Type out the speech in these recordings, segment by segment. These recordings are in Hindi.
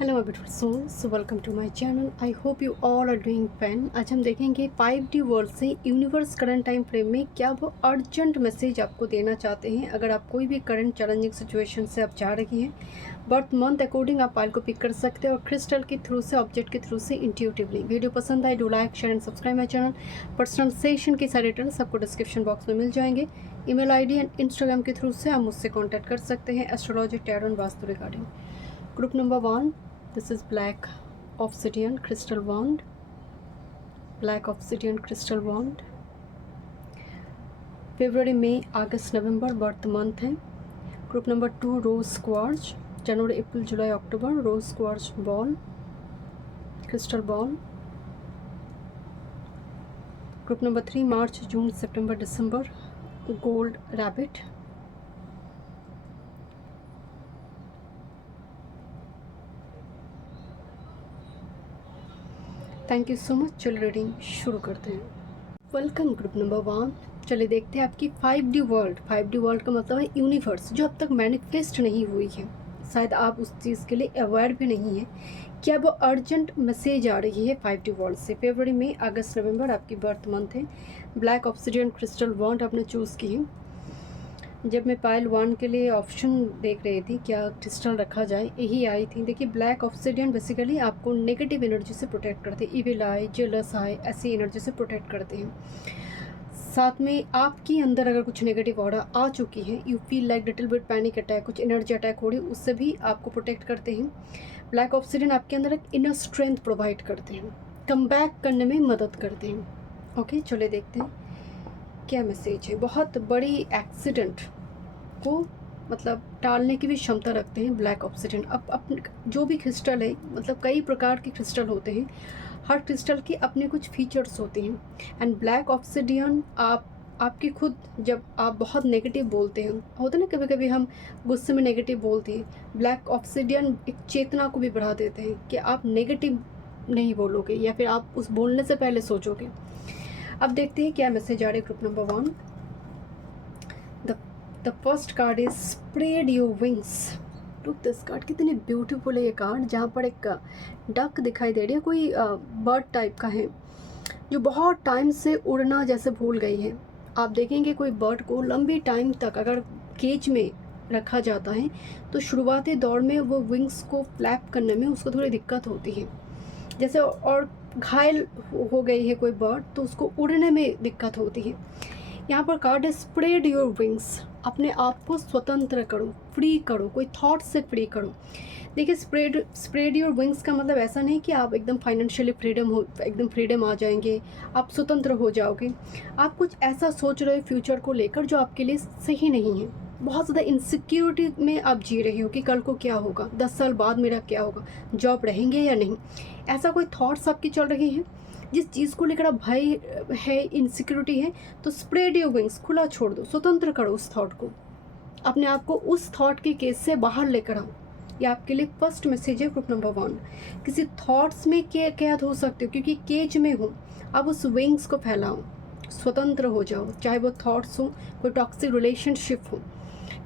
Hello my beautiful souls, welcome to my channel. I hope you all are doing fine. आज हम देखेंगे 5D वर्ल्ड से यूनिवर्स करंट टाइम फ्रेम में क्या वो अर्जेंट मैसेज आपको देना चाहते हैं। अगर आप कोई भी करंट चैलेंजिंग सिचुएशन से आप जा रही हैं, बर्थ मंथ अकॉर्डिंग आप फाइल को पिक कर सकते हैं और क्रिस्टल के थ्रू से, ऑब्जेक्ट के थ्रू से इंट्यूटिवली। वीडियो पसंद आए, do like, share and subscribe my channel. Personal session के सारे डिटेल्स आपको डिस्क्रिप्शन बॉक्स में मिल जाएंगे। ईमेल आईडी एंड इंस्टाग्राम के थ्रू से आप मुझसे कॉन्टैक्ट कर सकते हैं astrology, tarot and vastu regarding. Group number 1, this is black obsidian crystal wand, black obsidian crystal wand। फरवरी, मई, अगस्त, नवंबर बर्थ मंथ है। ग्रुप नंबर 2, रोज क्वार्ट्ज, जनवरी, अप्रैल, जुलाई, अक्टूबर rose quartz ball, crystal ball. Group number 3, मार्च, जून, सितंबर, दिसंबर gold rabbit. Thank you so much. चलो रीडिंग शुरू करते हैं। Welcome group number 1। चलिए देखते हैं आपकी 5D वर्ल्ड। 5D वर्ल्ड का मतलब है यूनिवर्स, जो अब तक मैनिफेस्ट नहीं हुई है। शायद आप उस चीज़ के लिए अवेयर भी नहीं है। क्या वो अर्जेंट मैसेज आ रही है 5D वर्ल्ड से। फरवरी, मई, अगस्त, नवंबर आपकी बर्थ मंथ है। ब्लैक ऑब्सिडियन क्रिस्टल वॉन्ड आपने चूज़ की है। जब मैं पाइल 1 के लिए ऑप्शन देख रही थी क्या क्रिस्टल रखा जाए, यही आई थी। देखिए, ब्लैक ऑब्सिडियन बेसिकली आपको नेगेटिव एनर्जी से प्रोटेक्ट करते हैं। इविल आई, जेलस आई, ऐसी एनर्जी से प्रोटेक्ट करते हैं। साथ में आपके अंदर अगर कुछ नेगेटिव ऑर्डर आ चुकी है, you feel like little bit panic attack, कुछ एनर्जी अटैक हो रही है, उससे भी आपको प्रोटेक्ट करते हैं। ब्लैक ऑब्सिडियन आपके अंदर एक इनर स्ट्रेंथ प्रोवाइड करते हैं, कम बैक करने में मदद करते हैं। ओके, चले देखते हैं क्या मैसेज है। बहुत बड़ी एक्सीडेंट को मतलब टालने की भी क्षमता रखते हैं ब्लैक ऑब्सिडियन। अब जो भी क्रिस्टल है, मतलब कई प्रकार के क्रिस्टल होते हैं, हर क्रिस्टल के अपने कुछ फीचर्स होते हैं। एंड ब्लैक ऑब्सिडियन आपकी खुद, जब आप बहुत नेगेटिव बोलते हैं, होता है ना कभी कभी हम गुस्से में नेगेटिव बोलते हैं, ब्लैक ऑब्सिडियन एक चेतना को भी बढ़ा देते हैं कि आप नेगेटिव नहीं बोलोगे या फिर आप उस बोलने से पहले सोचोगे। अब देखते हैं क्या मैसेज आ रहा है group number 1। The first card is spread your wings. Look this card, कितनी ब्यूटीफुल है ये कार्ड, जहाँ पर एक डक दिखाई दे रही है, कोई बर्ड टाइप का है जो बहुत टाइम से उड़ना जैसे भूल गई है। आप देखेंगे कोई बर्ड को लंबी टाइम तक अगर केज में रखा जाता है तो शुरुआती दौर में वो विंग्स को फ्लैप करने में उसको थोड़ी दिक्कत होती है, जैसे और घायल हो गई है कोई बर्ड तो उसको उड़ने में दिक्कत होती है। यहाँ पर कार्ड है स्प्रेड योर विंग्स। अपने आप को स्वतंत्र करो, फ्री करो, कोई थॉट से फ्री करो। देखिए, स्प्रेड योर विंग्स का मतलब ऐसा नहीं कि आप एकदम फाइनेंशियली एकदम फ्रीडम आ जाएंगे, आप स्वतंत्र हो जाओगे। आप कुछ ऐसा सोच रहे हो फ्यूचर को लेकर जो आपके लिए सही नहीं है। बहुत ज़्यादा इनसिक्योरिटी में आप जी रही हो कि कल को क्या होगा, 10 साल बाद मेरा क्या होगा, जॉब रहेंगे या नहीं, ऐसा कोई थॉट्स आपकी चल रही हैं। जिस चीज़ को लेकर आप भय है, इनसिक्योरिटी है, तो स्प्रेड योर विंग्स, खुला छोड़ दो, स्वतंत्र करो उस थॉट को, अपने आप को उस थॉट के केस से बाहर लेकर आओ। ये आपके लिए फर्स्ट मैसेज है ग्रुप नंबर 1। किसी थॉट्स में कैद हो सकते हो क्योंकि केज में हो, अब उस विंग्स को फैलाओ, स्वतंत्र हो जाओ। चाहे वो थॉट्स हो, कोई टॉक्सिक रिलेशनशिप हो,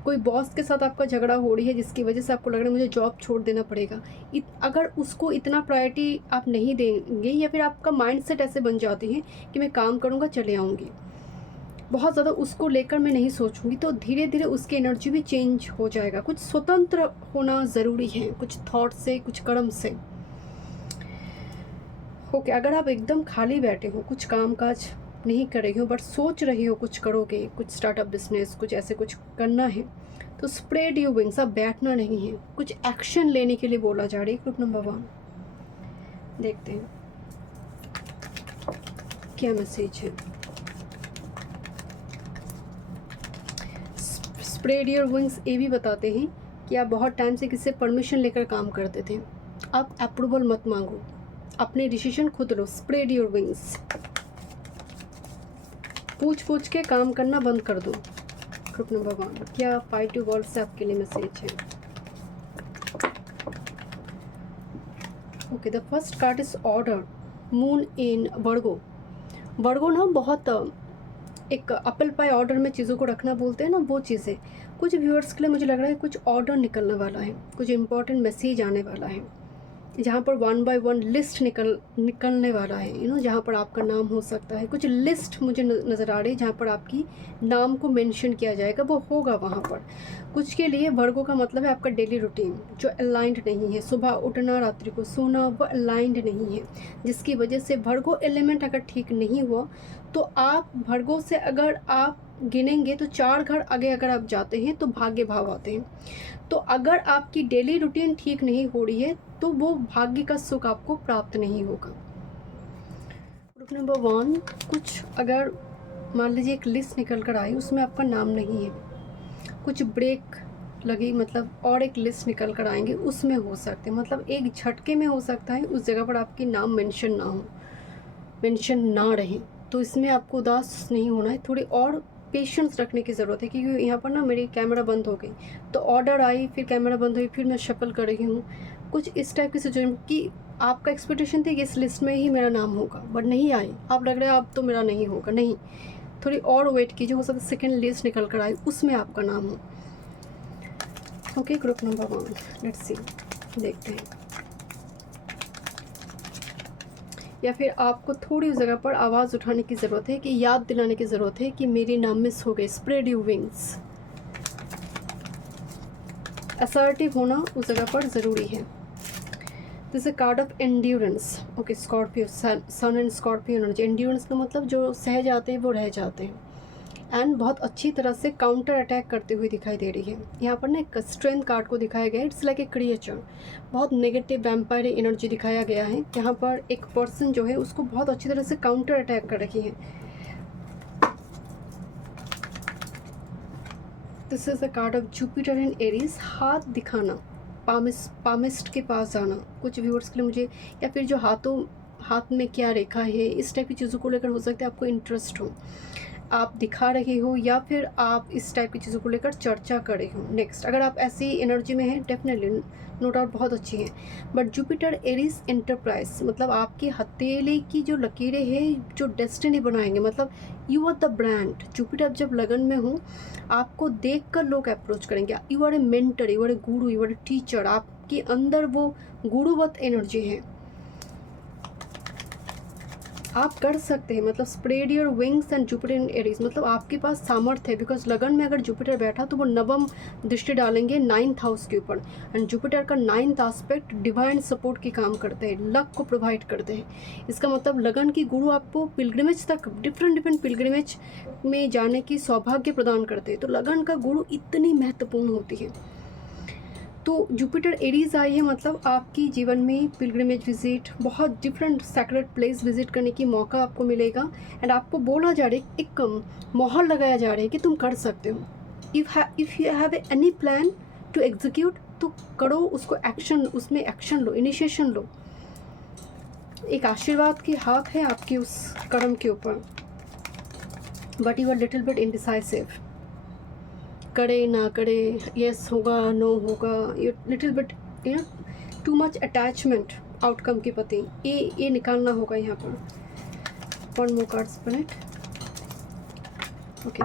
कोई बॉस के साथ आपका झगड़ा हो रही है जिसकी वजह से आपको लग रहा है मुझे जॉब छोड़ देना पड़ेगा, अगर उसको इतना प्रायोरिटी आप नहीं देंगे या फिर आपका माइंडसेट ऐसे बन जाती है कि मैं काम करूँगा, चले आऊँगी, बहुत ज़्यादा उसको लेकर मैं नहीं सोचूंगी, तो धीरे धीरे उसकी एनर्जी भी चेंज हो जाएगा। कुछ स्वतंत्र होना ज़रूरी है, कुछ थॉट से, कुछ कर्म से। ओके, अगर आप एकदम खाली बैठे हो, कुछ काम काज नहीं कर रही हो बट सोच रही हो कुछ करोगे, कुछ स्टार्टअप बिजनेस, कुछ ऐसे कुछ करना है, तो स्प्रेड योर विंग्स। अब बैठना नहीं है, कुछ एक्शन लेने के लिए बोला जा रहा है ग्रुप नंबर 1। देखते हैं क्या मैसेज है। स्प्रेड योर विंग्स ये भी बताते हैं कि आप बहुत टाइम से किसी से परमिशन लेकर काम करते थे, आप अप्रूवल मत मांगो, अपने डिसीजन खुद लो। स्प्रेड योर विंग्स, पूछ के काम करना बंद कर दो। ग्रुप नंबर 1, क्या 5D वर्ल्ड से आपके लिए मैसेज है। Okay, the first card is order, moon in Virgo. Virgo ना बहुत एक एप्पल पाई ऑर्डर में चीज़ों को रखना बोलते हैं ना, वो चीज़ें। कुछ व्यूअर्स के लिए मुझे लग रहा है कुछ ऑर्डर निकलने वाला है, कुछ इंपॉर्टेंट मैसेज आने वाला है। जहाँ पर 1 बाय 1 लिस्ट निकलने वाला है, जहाँ पर आपका नाम हो सकता है। कुछ लिस्ट मुझे नज़र आ रही है जहाँ पर आपकी नाम को मेंशन किया जाएगा, वो होगा वहाँ पर। कुछ के लिए वर्गो का मतलब है आपका डेली रूटीन जो अलाइंड नहीं है, सुबह उठना रात्रि को सोना, वो अलाइंड नहीं है, जिसकी वजह से वर्गो एलिमेंट अगर ठीक नहीं हुआ तो आप वर्गो से अगर आप गिनेंगे तो 4 घर आगे अगर आप जाते हैं तो भाग्य भाव आते हैं। तो अगर आपकी डेली रूटीन ठीक नहीं हो रही है तो वो भाग्य का सुख आपको प्राप्त नहीं होगा। ग्रुप नंबर 1, कुछ अगर मान लीजिए एक लिस्ट निकल कर आई, उसमें आपका नाम नहीं है, कुछ ब्रेक लगी, मतलब और एक लिस्ट निकल कर आएंगे, उसमें हो सकते हैं, मतलब एक झटके में हो सकता है उस जगह पर आपकी नाम मेंशन ना हो, मेंशन ना रहे। तो इसमें आपको उदास नहीं होना है, थोड़ी और पेशेंस रखने की ज़रूरत है, क्योंकि यहाँ पर ना मेरी कैमरा बंद हो गई, तो ऑर्डर आई, फिर कैमरा बंद हुई, फिर मैं शफल कर रही हूँ। कुछ इस टाइप की सिचुएशन कि आपका एक्सपेक्टेशन थी कि इस लिस्ट में ही मेरा नाम होगा, बट नहीं आई, आप लग रहा है अब तो मेरा नहीं होगा, नहीं, थोड़ी और वेट कीजिए, हो सकता है सेकेंड लिस्ट निकल कर आए, उसमें आपका नाम हो। Okay, group number 1, let's see, देखते हैं। या फिर आपको थोड़ी उस जगह पर आवाज़ उठाने की ज़रूरत है, कि याद दिलाने की ज़रूरत है कि मेरी नाम मिस हो गई। स्प्रेड यू विंग्स, असर्टिव होना उस जगह पर ज़रूरी है। This a card of endurance. Okay, Scorpio, sun and Scorpio energy. Endurance का मतलब जो सह जाते हैं वो रह जाते हैं, एंड बहुत अच्छी तरह से काउंटर अटैक करते हुए दिखाई दे रही है। यहाँ पर ना एक स्ट्रेंथ कार्ड को दिखाया गया है, इट्स लाइक ए क्रिएचर, बहुत नेगेटिव वैम्पायर एनर्जी दिखाया गया है। यहाँ पर एक पर्सन जो है उसको बहुत अच्छी तरह से काउंटर अटैक कर रही है। This is the card of Jupiter and Aries. हाथ दिखाना, पामिस्ट के पास जाना, कुछ व्यूअर्स के लिए मुझे, या फिर जो हाथ में क्या रेखा है, इस टाइप की चीज़ों को लेकर हो सकता है आपको इंटरेस्ट हो, आप दिखा रहे हो, या फिर आप इस टाइप की चीज़ों को लेकर चर्चा कर रहे हो। नेक्स्ट, अगर आप ऐसी एनर्जी में हैं, डेफिनेटली नो डाउट बहुत अच्छी है, बट जुपिटर एरीज एंटरप्राइज, मतलब आपकी हथेली की जो लकीरें हैं जो डेस्टिनी बनाएंगे, मतलब you are the brand. Jupiter जब लगन में हो, आपको देख कर लोग अप्रोच करेंगे। You are a mentor, you are a guru, you are a teacher, आपके अंदर वो गुरुवत एनर्जी है, आप कर सकते हैं। मतलब spread your wings and Jupiter in Aries, मतलब आपके पास सामर्थ्य है, बिकॉज लगन में अगर जुपिटर बैठा तो वो नवम दृष्टि डालेंगे 9th हाउस के ऊपर, एंड जुपिटर का 9th एस्पेक्ट डिवाइन सपोर्ट की काम करते हैं, लक को प्रोवाइड करते हैं। इसका मतलब लगन की गुरु आपको पिलग्रिमेज तक, डिफरेंट पिलग्रिमेज में जाने की सौभाग्य प्रदान करते हैं। तो लगन का गुरु इतनी महत्वपूर्ण होती है। तो जुपिटर एरीज आई है, मतलब आपकी जीवन में पिलग्रिमेज विजिट, बहुत डिफरेंट सैक्रेड प्लेस विजिट करने की मौका आपको मिलेगा, एंड आपको बोला जा रहा है, एक मोहर लगाया जा रहा है कि तुम कर सकते हो। If you have any plan to execute, तो करो उसको, एक्शन, उसमें एक्शन लो, इनिशिएशन लो। एक आशीर्वाद की हाथ है आपकी उस कर्म के ऊपर, but you are little bit indecisive, करे ना करे, यस होगा नो होगा, you little bit too much attachment outcome के प्रति, ये निकालना होगा यहाँ पर। One more cards plate. Okay,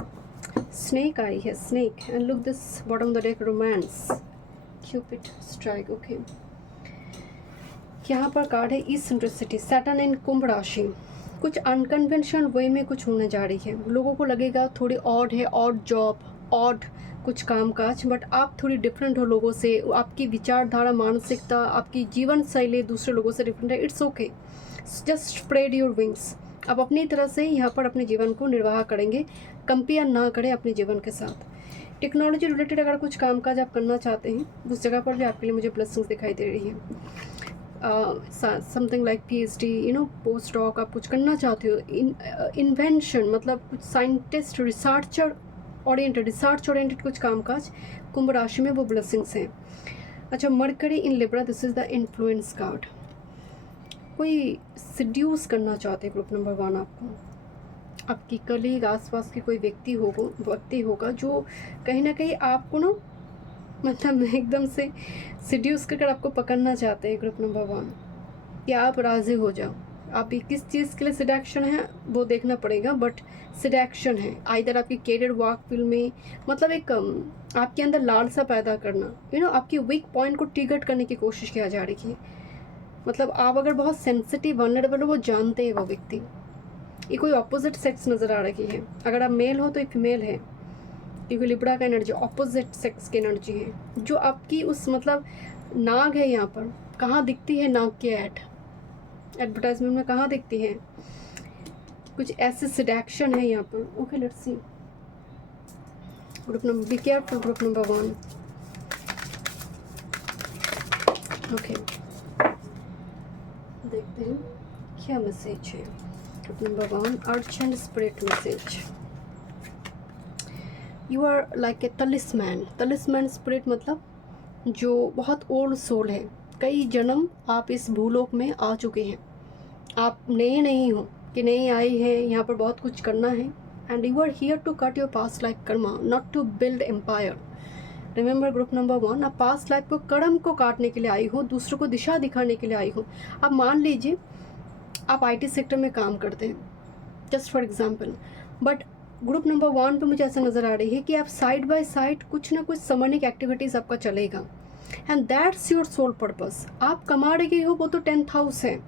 snake eye है, snake, and look this bottom the deck, romance, cupid strike. Okay, यहाँ पर कार्ड है इसेंट्रिसिटी, सैटर्न एंड कुंभ राशि। कुछ अनकन्वेंशनल वे में कुछ होने जा रही है, लोगों को लगेगा थोड़ी ऑड है, ऑड जॉब, ऑड कुछ काम काज, बट आप थोड़ी डिफरेंट हो लोगों से, आपकी विचारधारा, मानसिकता, आपकी जीवन शैली दूसरे लोगों से डिफरेंट है। It's okay, just spread your wings. आप अपनी तरह से यहाँ पर अपने जीवन को निर्वाह करेंगे, कंपेयर ना करें अपने जीवन के साथ। टेक्नोलॉजी रिलेटेड अगर कुछ काम काज आप करना चाहते हैं, उस जगह पर भी आपके लिए मुझे ब्लेसिंग्स दिखाई दे रही है। Something like PhD, post doc, आप कुछ करना चाहते हो, इन्वेंशन, मतलब कुछ साइंटिस्ट, रिसर्च ओरिएंटेड कुछ कामकाज कुंभ राशि में, वो ब्लेसिंग्स हैं। अच्छा, mercury in Libra, this is the influence card. कोई सिड्यूस करना चाहते हैं ग्रुप नंबर 1 आपको, आपकी कलीग, आसपास के कोई व्यक्ति होगा जो कहीं ना कहीं आपको ना, मतलब एकदम से सिड्यूस कर आपको पकड़ना चाहते हैं ग्रुप नंबर 1, कि आप राज़ी हो जाओ। आप किस चीज़ के लिए सिडक्शन है वो देखना पड़ेगा, बट सिडक्शन है आइदर आपकी कैरियर, वर्क फील्ड में, मतलब एक आपके अंदर लालसा पैदा करना, आपकी वीक पॉइंट को ट्रिगर करने की कोशिश किया जा रही है। मतलब आप अगर बहुत सेंसिटिव वनरेबल हो वो जानते हैं वो व्यक्ति। ये कोई ऑपोजिट सेक्स नज़र आ रही है। अगर आप मेल हो तो ये फीमेल है, क्योंकि लिब्रा का एनर्जी ऑपोजिट सेक्स की एनर्जी है। जो आपकी उस मतलब नाग है यहाँ पर, कहाँ दिखती है नाग की एडवर्टाइजमेंट में कहाँ दिखती है? कुछ ऐसे सिडक्शन है यहाँ पर। Okay let's see group number, be careful group number 1। Okay देखते हैं क्या मैसेज है। Group number 1 earth and spirit message. You are like a talisman. Talisman spirit मतलब जो बहुत ओल्ड सोल है। कई जन्म आप इस भूलोक में आ चुके हैं, आप नए नहीं हो कि नई आई है, यहाँ पर बहुत कुछ करना है। And you are here to cut your past life karma, not to build empire. Remember group number 1, आप पास्ट लाइफ को कर्म को काटने के लिए आई हो, दूसरों को दिशा दिखाने के लिए आई हो। अब मान लीजिए आप आईटी सेक्टर में काम करते हैं, just for example, but group number 1 पे मुझे ऐसा नज़र आ रही है कि आप साइड बाय साइड कुछ ना कुछ समनिक एक्टिविटीज़ आपका चलेगा, and that's your soul purpose. आप कमा रहे हो वो तो 10th हाउस है,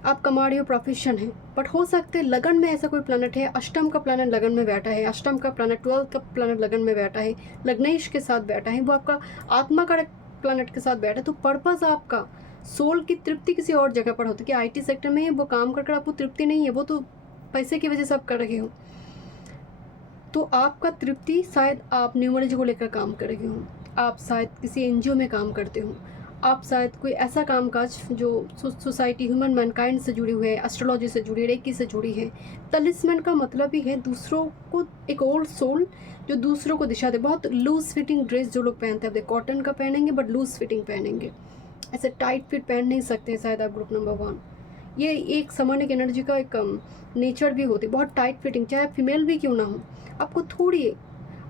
आप कमा रहे हो, प्रोफेशन है, बट हो सकते लगन में ऐसा कोई प्लैनेट है, अष्टम का प्लैनेट लगन में बैठा है, अष्टम का प्लैनेट 12th का प्लैनेट लगन में बैठा है, लग्नेश के साथ बैठा है, वो आपका आत्मा का प्लैनेट के साथ बैठा है। तो पर्पस आपका सोल की तृप्ति किसी और जगह पर होती है। कि आईटी सेक्टर में वो काम कर आपको तृप्ति नहीं है, वो तो पैसे की वजह से आप कर रहे हो। तो आपका तृप्ति शायद आप न्यूमरोलॉजी को लेकर काम कर रहे हो, आप शायद किसी एनजीओ में काम करते हो, आप शायद कोई ऐसा कामकाज जो सोसाइटी ह्यूमन मैनकाइंड से जुड़ी हुई है, एस्ट्रोलॉजी से जुड़ी है, रेकी से जुड़ी है। तलिस्मैन का मतलब ही है दूसरों को, एक ओल्ड सोल जो दूसरों को दिशा दे। बहुत लूज फिटिंग ड्रेस जो लोग पहनते हैं, अब कॉटन का पहनेंगे बट लूज फिटिंग पहनेंगे, ऐसे टाइट फिट पहन नहीं सकते शायद आप ग्रुप नंबर 1। ये एक सामान्य एनर्जी का एक नेचर भी होती है, बहुत टाइट फिटिंग, चाहे फीमेल भी क्यों ना हो। आपको थोड़ी,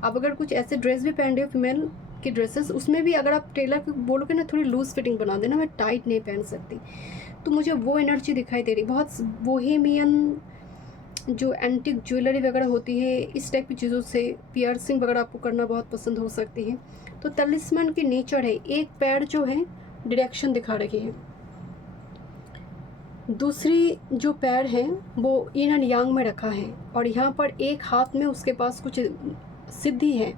आप अगर कुछ ऐसे ड्रेस भी पहन रहे हो फीमेल की ड्रेसेस, उसमें भी अगर आप टेलर को बोलोगे ना थोड़ी लूज फिटिंग बना देना, मैं टाइट नहीं पहन सकती, तो मुझे वो एनर्जी दिखाई दे रही। बहुत बोहेमियन जो एंटिक ज्वेलरी वगैरह होती है, इस टाइप की चीज़ों से पियर्सिंग वगैरह आपको करना बहुत पसंद हो सकती है। तो तलिस्मैन की नेचर है, एक पैर जो है डायरेक्शन दिखा रही है, दूसरी जो पैर है वो इन एंड यांग में रखा है, और यहाँ पर एक हाथ में उसके पास कुछ सिद्धि है,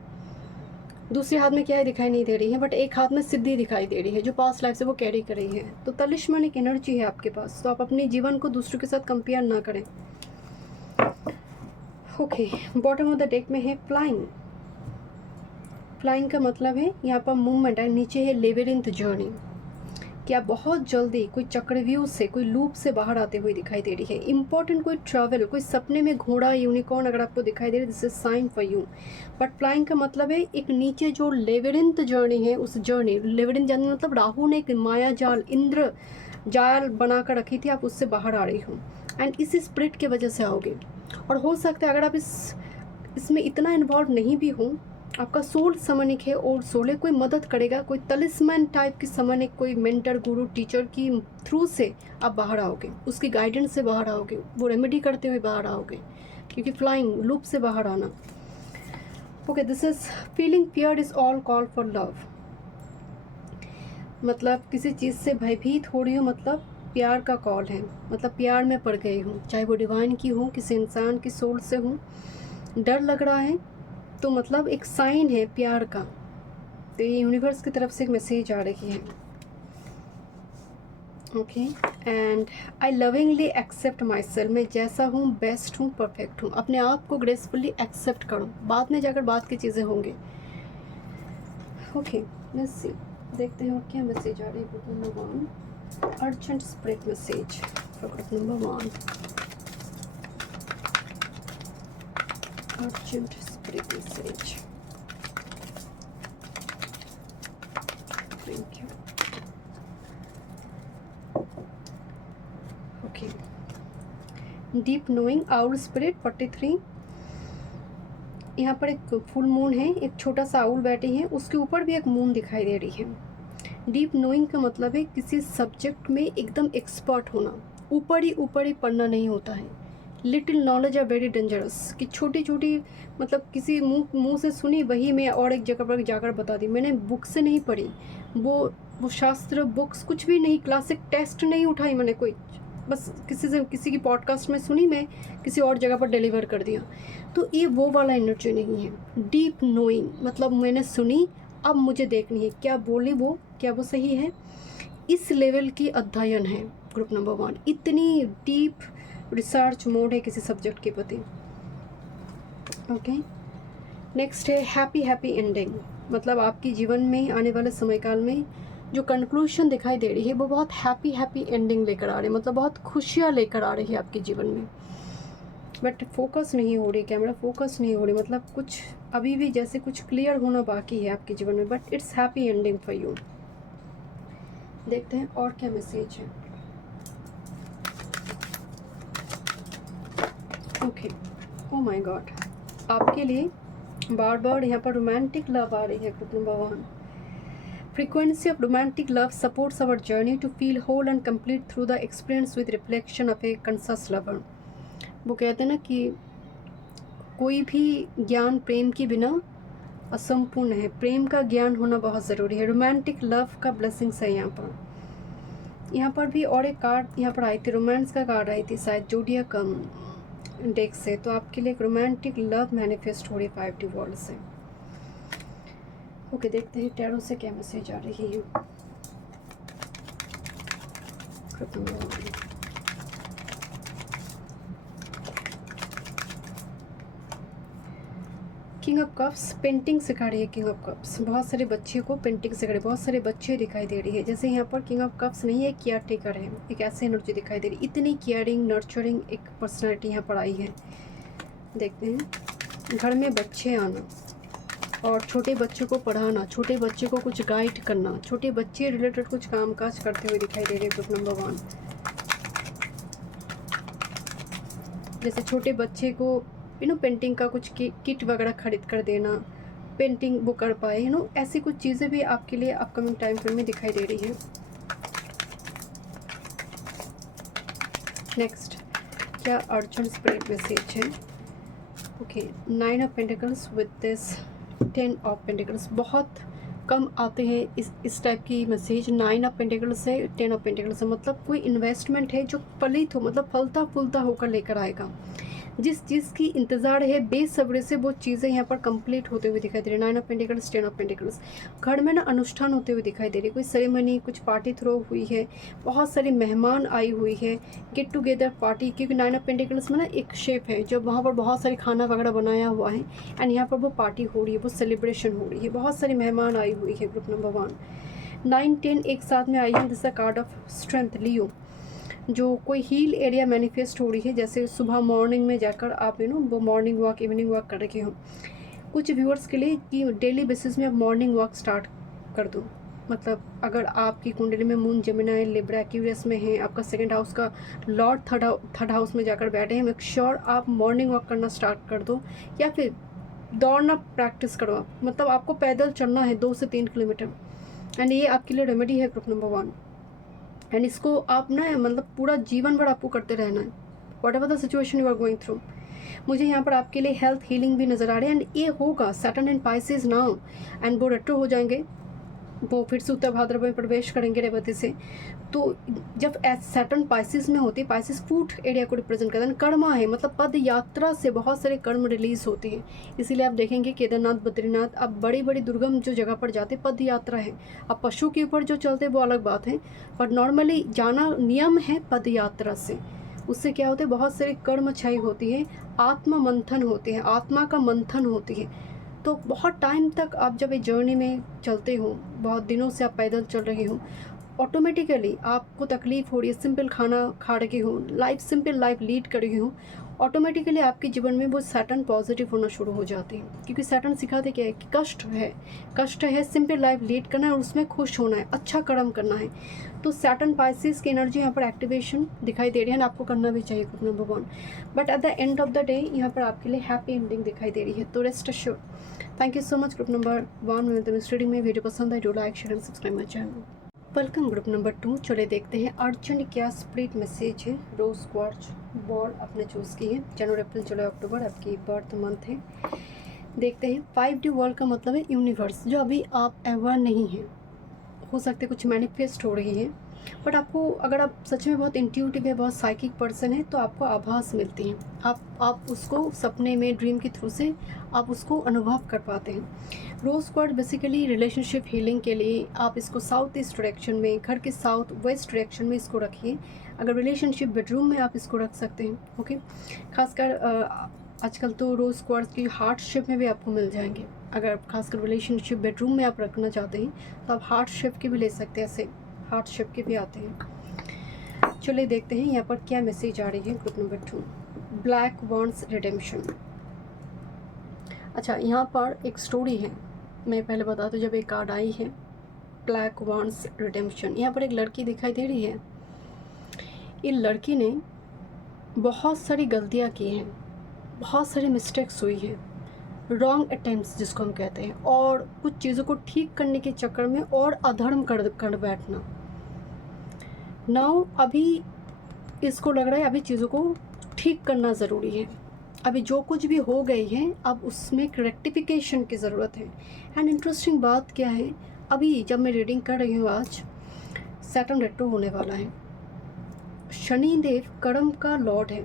दूसरे हाथ में क्या है दिखाई नहीं दे रही है, बट एक हाथ में सिद्धि दिखाई दे रही है जो पास्ट लाइफ से वो कैरी कर रही है। तो तलिस्मैन एक एनर्जी है आपके पास, तो आप अपने जीवन को दूसरों के साथ कंपेयर ना करें। Okay bottom of the deck में है फ्लाइंग। फ्लाइंग का मतलब है यहाँ पर मूवमेंट है, नीचे है लेबिरिंथ जर्नी, कि आप बहुत जल्दी कोई चक्रव्यूह से, कोई लूप से बाहर आते हुए दिखाई दे रही है। इंपॉर्टेंट कोई ट्रैवल, कोई सपने में घोड़ा यूनिकॉर्न अगर आपको दिखाई दे रही है, this is sine for you. But flying का मतलब है एक नीचे जो लेबिरिंथ जर्नी है, उस जर्नी, लेबिरिंथ जर्नी मतलब राहु ने एक माया जाल, इंद्र जाल बना कर रखी थी, आप उससे बाहर आ रही हो, एंड इसी स्पिरिट की वजह से आओगे। और हो सकता है अगर आप इसमें इतना इन्वॉल्व नहीं भी हो, आपका सोल समनिक है, और सोल है, कोई मदद करेगा, कोई तलिस्मैन टाइप की समनिक, कोई मेंटर, गुरु, टीचर की थ्रू से आप बाहर आओगे, उसकी गाइडेंस से बाहर आओगे, वो रेमेडी करते हुए बाहर आओगे, क्योंकि फ्लाइंग लूप से बाहर आना। Okay this is feeling fear is all call for love. मतलब किसी चीज़ से भयभीत हो रही हो, मतलब प्यार का कॉल है, मतलब प्यार में पड़ गई हूँ, चाहे वो डिवाइन की हो, किसी इंसान की सोल से हो, डर लग रहा है, तो मतलब एक साइन है प्यार का। तो ये यूनिवर्स की तरफ से एक मैसेज आ रही है। Okay and I lovingly accept myself, मैं जैसा हूँ, बेस्ट हूँ, परफेक्ट हूँ, अपने आप को ग्रेसफुली एक्सेप्ट करो, बाद में जाकर बात की चीज़ें होंगी। ओके लेट्स सी, देखते हैं और क्या मैसेज आ रही है group number 1, urgent spirit message for group number 1, urgent spirit message. Thank you. Okay deep knowing owl spirit 43। यहाँ पर एक फुल मून है, एक छोटा सा आउल बैठे हैं, उसके ऊपर भी एक मून दिखाई दे रही है। डीप नोइंग का मतलब है किसी सब्जेक्ट में एकदम एक्सपर्ट होना, ऊपर ही पढ़ना नहीं होता है। Little knowledge are very dangerous, कि छोटी छोटी मतलब किसी मुंह से सुनी वही मैं और एक जगह पर जाकर बता दी, मैंने बुक से नहीं पढ़ी, वो वो शास्त्र बुक्स कुछ भी नहीं, क्लासिक टेस्ट नहीं उठाई मैंने कोई, बस किसी की पॉडकास्ट में सुनी, मैं किसी और जगह पर डिलीवर कर दिया। तो ये वो वाला एनर्जी नहीं है। डीप नोइंग मतलब मैंने सुनी, अब मुझे देखनी है क्या बोली वो, क्या वो सही है, इस लेवल की अध्ययन है ग्रुप नंबर 1। इतनी डीप रिसर्च मोड है किसी सब्जेक्ट के प्रति। ओके, नेक्स्ट है हैप्पी एंडिंग। मतलब आपकी जीवन में आने वाले समय काल में जो कंक्लूशन दिखाई दे रही है वो बहुत हैप्पी एंडिंग लेकर आ रही है, मतलब बहुत खुशियाँ लेकर आ रही है आपके जीवन में। बट फोकस नहीं हो रही, कैमरा फोकस नहीं हो रही, मतलब कुछ अभी भी जैसे कुछ क्लियर होना बाकी है आपके जीवन में, but it's happy ending for you. देखते हैं और क्या मैसेज है। ओके, ओ माय गॉड, आपके लिए बार बार यहाँ पर रोमांटिक लव आ रही है group number 1। Frequency of romantic love supports our journey to feel whole and complete through the experience with reflection of a conscious lover। वो कहते हैं ना कि कोई भी ज्ञान प्रेम के बिना असंपूर्ण है, प्रेम का ज्ञान होना बहुत ज़रूरी है। रोमांटिक लव का ब्लेसिंग्स है यहाँ पर भी। और एक कार्ड यहाँ पर आई थी, रोमांस का कार्ड आई थी शायद जोडियक डेक से। तो आपके लिए एक रोमांटिक लव मैनिफेस्ट हो रही है 5D वर्ल्ड से। ओके, देखते हैं टैरो से क्या मैसेज आ रही है। किंग ऑफ कप्स पेंटिंग सिखा रही है। किंग ऑफ कप्स बहुत सारे बच्चे को पेंटिंग सिखा रही है, बहुत सारे बच्चे दिखाई दे रही है। जैसे यहाँ पर किंग ऑफ कप्स नहीं है, केयर टेकर है, एक ऐसी एनर्जी दिखाई दे रही है। इतनी केयरिंग नर्चरिंग एक पर्सनैलिटी यहाँ पर आई है। देखते हैं घर में बच्चे आना और छोटे बच्चों को पढ़ाना, छोटे बच्चे को कुछ गाइड करना, छोटे बच्चे रिलेटेड कुछ काम काज करते हुए दिखाई दे रहे हैं ग्रुप नंबर 1। जैसे छोटे बच्चे को पेंटिंग का कुछ किट वगैरह खरीद कर देना, पेंटिंग वो कर पाए, ऐसी कुछ चीज़ें भी आपके लिए अपकमिंग टाइम फ्रेम में दिखाई दे रही है। नेक्स्ट, क्या अर्जेंट स्पिरिट मैसेज है। Okay, 9 of pentacles with this 10 of pentacles. बहुत कम आते हैं इस टाइप की मैसेज। 9 ऑफ पेंटिकल्स से 10 ऑफ पेंटिकल्स से मतलब कोई इन्वेस्टमेंट है जो फलित हो, मतलब फलता फूलता होकर लेकर आएगा। जिस चीज़ की इंतज़ार है बेसब्री से वो चीज़ें यहाँ पर कंप्लीट होते हुए दिखाई दे रही है। 9 ऑफ पेंटिकल्स 10 ऑफ पेंटिकल्स। घर में ना अनुष्ठान होते हुए दिखाई दे रही है, कोई सेरेमनी, कुछ पार्टी थ्रो हुई है, बहुत सारे मेहमान आई हुई है, गेट टुगेदर पार्टी। क्योंकि 9 ऑफ पेंटिकल्स में ना एक शेफ है जो वहाँ पर बहुत सारे खाना वगैरह बनाया हुआ है एंड यहाँ पर वो पार्टी हो रही है, वो सेलिब्रेशन हो रही है, बहुत सारी मेहमान आई हुई है ग्रुप नंबर 1। 9 10 एक साथ में आई है। This a card of strength Leo. जो कोई हील एरिया मैनिफेस्ट हो रही है, जैसे सुबह मॉर्निंग में जाकर आप वो मॉर्निंग वॉक इवनिंग वॉक कर रखे हो। कुछ व्यूअर्स के लिए कि डेली बेसिस में आप मॉर्निंग वॉक स्टार्ट कर दो। मतलब अगर आपकी कुंडली में मून जेमिनाई लिब्रा एक्वेरियस में है, आपका सेकंड हाउस का लॉर्ड थर्ड हाउस में जाकर बैठे हैं, मेक श्योर आप मॉर्निंग वॉक करना स्टार्ट कर दो, या फिर दौड़ना प्रैक्टिस करो। मतलब आपको पैदल चलना है 2 से 3 किलोमीटर एंड ये आपके लिए रेमेडी है ग्रुप नंबर 1। एंड इसको आप ना मतलब पूरा जीवन भर आपको करते रहना है, whatever the situation you are going through. मुझे यहाँ पर आपके लिए हेल्थ हीलिंग भी नज़र आ रहे हैं एंड ये होगा Saturn and Pisces now and वो रेट्रो हो जाएंगे, वो फिर से उत्तर भाद्रव में प्रवेश करेंगे रेवती से। तो जब सैटर्न पाइसेस में होती है, पाइसेस फूट एरिया को रिप्रेजेंट करता है, कर्मा है, मतलब पद यात्रा से बहुत सारे कर्म रिलीज होते हैं। इसीलिए आप देखेंगे केदारनाथ बद्रीनाथ आप बड़ी बड़ी दुर्गम जो जगह पर जाते पद यात्रा है। अब पशु के ऊपर जो चलते वो अलग बात है, पर नॉर्मली जाना नियम है पद यात्रा से। उससे क्या होता है, बहुत सारी कर्म क्षय होती है, आत्मा मंथन होती है, आत्मा का मंथन होती है। तो बहुत टाइम तक आप जब ये जर्नी में चलते हो, बहुत दिनों से आप पैदल चल रहे हो, ऑटोमेटिकली आपको तकलीफ़ हो रही है, सिंपल खाना खा रहे हो, सिंपल लाइफ लीड कर रहे हो, ऑटोमेटिकली आपके जीवन में वो सैटर्न पॉजिटिव होना शुरू हो जाते हैं। क्योंकि सैटर्न सिखाते क्या है कि कष्ट है सिंपल लाइफ लीड करना है और उसमें खुश होना है, अच्छा कर्म करना है। तो सैटर्न पाइसेस की एनर्जी यहाँ पर एक्टिवेशन दिखाई दे रही है, आपको करना भी चाहिए group number 1। But at the end of the day यहाँ पर आपके लिए हैप्पी एंडिंग दिखाई दे रही है, तो rest assured. Thank you so much group number 1। मैं तो रीडिंग में वीडियो पसंद है, do like share and subscribe my channel. Welcome group number 2। चले देखते हैं अर्जेंट क्या स्प्रिट मैसेज है। रोज क्वार्ट्ज बॉल आपने चूज़ की है, जनवरी अप्रैल जुलाई अक्टूबर आपकी बर्थ मंथ है। देखते हैं 5D वर्ल्ड का मतलब है यूनिवर्स, जो अभी आप अवेयर नहीं हैं हो सकता है कुछ मैनिफेस्ट हो रही है, बट आपको अगर आप सच में बहुत इंट्यूटिव है, बहुत साइकिक पर्सन है, तो आपको आभास मिलती हैं। आप उसको सपने में, ड्रीम के थ्रू से आप उसको अनुभव कर पाते हैं। रोज़ क्वार्ट्ज बेसिकली रिलेशनशिप हीलिंग के लिए आप इसको साउथ ईस्ट डायरेक्शन में, घर के साउथ वेस्ट डायरेक्शन में इसको रखिए। अगर रिलेशनशिप बेडरूम में आप इसको रख सकते हैं, ओके। खासकर आजकल तो रोज़ क्वार्ट्ज की हार्ट शेप में भी आपको मिल जाएंगे। अगर खासकर रिलेशनशिप बेडरूम में आप रखना चाहते हैं तो आप हार्ट शेप के भी ले सकते हैं, ऐसे हार्ट शेप के भी आते हैं। चलिए देखते हैं यहाँ पर क्या मैसेज आ रही है group number 2, black wands redemption. अच्छा, यहाँ पर एक स्टोरी है, मैं पहले बता दूँ। जब एक कार्ड आई है ब्लैक वॉन्ड्स रिडेम्पशन, यहाँ पर एक लड़की दिखाई दे रही है। ये लड़की ने बहुत सारी गलतियाँ की हैं, बहुत सारी मिस्टेक्स हुई हैं, रॉन्ग अटेम्प्ट्स जिसको हम कहते हैं, और कुछ चीज़ों को ठीक करने के चक्कर में और अधर्म कर बैठना। नाउ अभी इसको लग रहा है अभी चीज़ों को ठीक करना ज़रूरी है। अभी जो कुछ भी हो गई है अब उसमें एक रेक्टिफिकेशन की ज़रूरत है। एंड इंटरेस्टिंग बात क्या है, अभी जब मैं रीडिंग कर रही हूँ आज सैटर्न रेट्रो होने वाला है। शनिदेव कर्म का लॉर्ड है।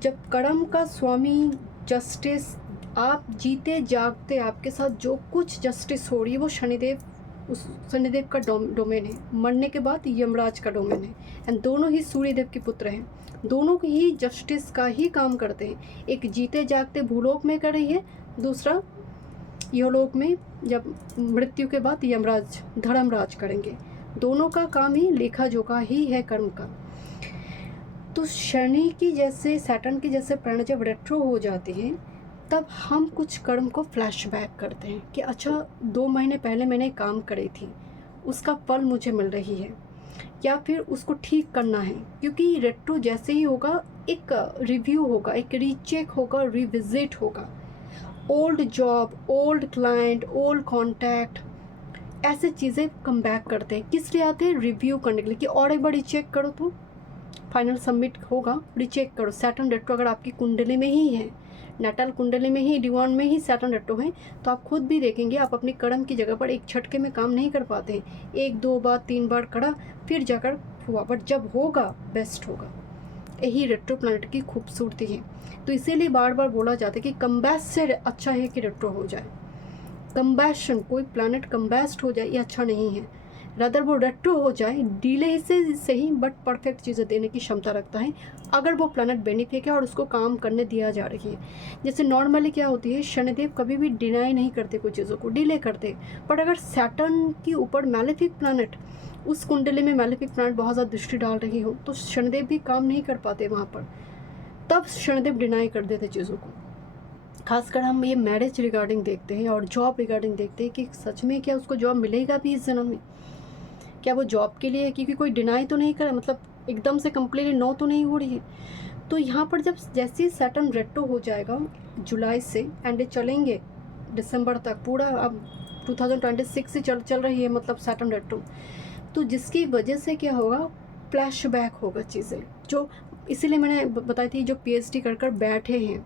जब कर्म का स्वामी जस्टिस, आप जीते जागते आपके साथ जो कुछ जस्टिस हो रही है वो उस शनिदेव का डोमेन है। मरने के बाद यमराज का डोमेन है। एंड दोनों ही सूर्यदेव के पुत्र हैं, दोनों ही जस्टिस का ही काम करते हैं। एक जीते जागते भूलोक में कर रही है, दूसरा यहलोक में जब मृत्यु के बाद यमराज धर्मराज करेंगे। दोनों का काम ही लेखा जोखा ही है कर्म का। तो शनि की जैसे, सैटर्न की जैसे प्लैनेट जब रेट्रो हो जाती है तब हम कुछ कर्म को फ्लैशबैक करते हैं कि अच्छा 2 महीने पहले मैंने काम करी थी, उसका फल मुझे मिल रही है, या फिर उसको ठीक करना है। क्योंकि रेट्रो जैसे ही होगा एक रिव्यू होगा, एक रीचेक होगा, रिविजिट होगा। Old job, old client, old contact, ऐसे चीज़ें कम बैक करते हैं। किस लिए आते हैं? रिव्यू करने के लिए कि और एक बार रीचेक करो तो फाइनल सबमिट होगा, रीचेक करो। सैटर्न रेट्रो अगर आपकी कुंडली में ही है, नेटल कुंडली में ही, डिवान में ही सैटर्न रेट्रो है, तो आप खुद भी देखेंगे आप अपनी कर्म की जगह पर एक झटके में काम नहीं कर पाते हैं। 1-2 बार 3 बार करा फिर जाकर हुआ, बट जब होगा बेस्ट होगा। यही रेट्रो प्लैनेट की खूबसूरती है। तो इसीलिए बार बार बोला जाता है कि कम्बैस्ट से अच्छा है कि रेट्रो हो जाए। कम्बैशन, कोई प्लैनेट कम्बैस्ट हो जाए ये अच्छा नहीं है, रदर वो रेट्रो हो जाए, डिले से सही बट परफेक्ट चीज़ें देने की क्षमता रखता है अगर वो प्लैनेट बेनिफिक है और उसको काम करने दिया जा रही है। जैसे नॉर्मली क्या होती है, शनिदेव कभी भी डिनाई नहीं करते कुछ चीज़ों को, डिले करते। बट अगर सैटर्न के ऊपर मैलेफिक प्लैनेट, उस कुंडली में मैलेफिक प्लैनेट बहुत ज़्यादा दृष्टि डाल रही हो तो शनिदेव भी काम नहीं कर पाते वहाँ पर, तब शनिदेव डिनाई कर देते चीज़ों को। खासकर हम ये मैरिज रिगार्डिंग देखते हैं और जॉब रिगार्डिंग देखते हैं कि सच में क्या उसको जॉब मिलेगा भी इस जन्म में, क्या वो जॉब के लिए, क्योंकि कोई डिनाई तो नहीं करे, मतलब एकदम से कम्प्लीटली नो तो नहीं हो रही है। तो यहाँ पर जब जैसे ही सैटर्न रेट्रो हो जाएगा जुलाई से एंड चलेंगे दिसंबर तक, पूरा अब 2026 से चल रही है मतलब सैटर्न रेट्रो, तो जिसकी वजह से क्या होगा, फ्लैशबैक होगा चीज़ें। जो इसीलिए मैंने बताई थी, जो PhD कर बैठे हैं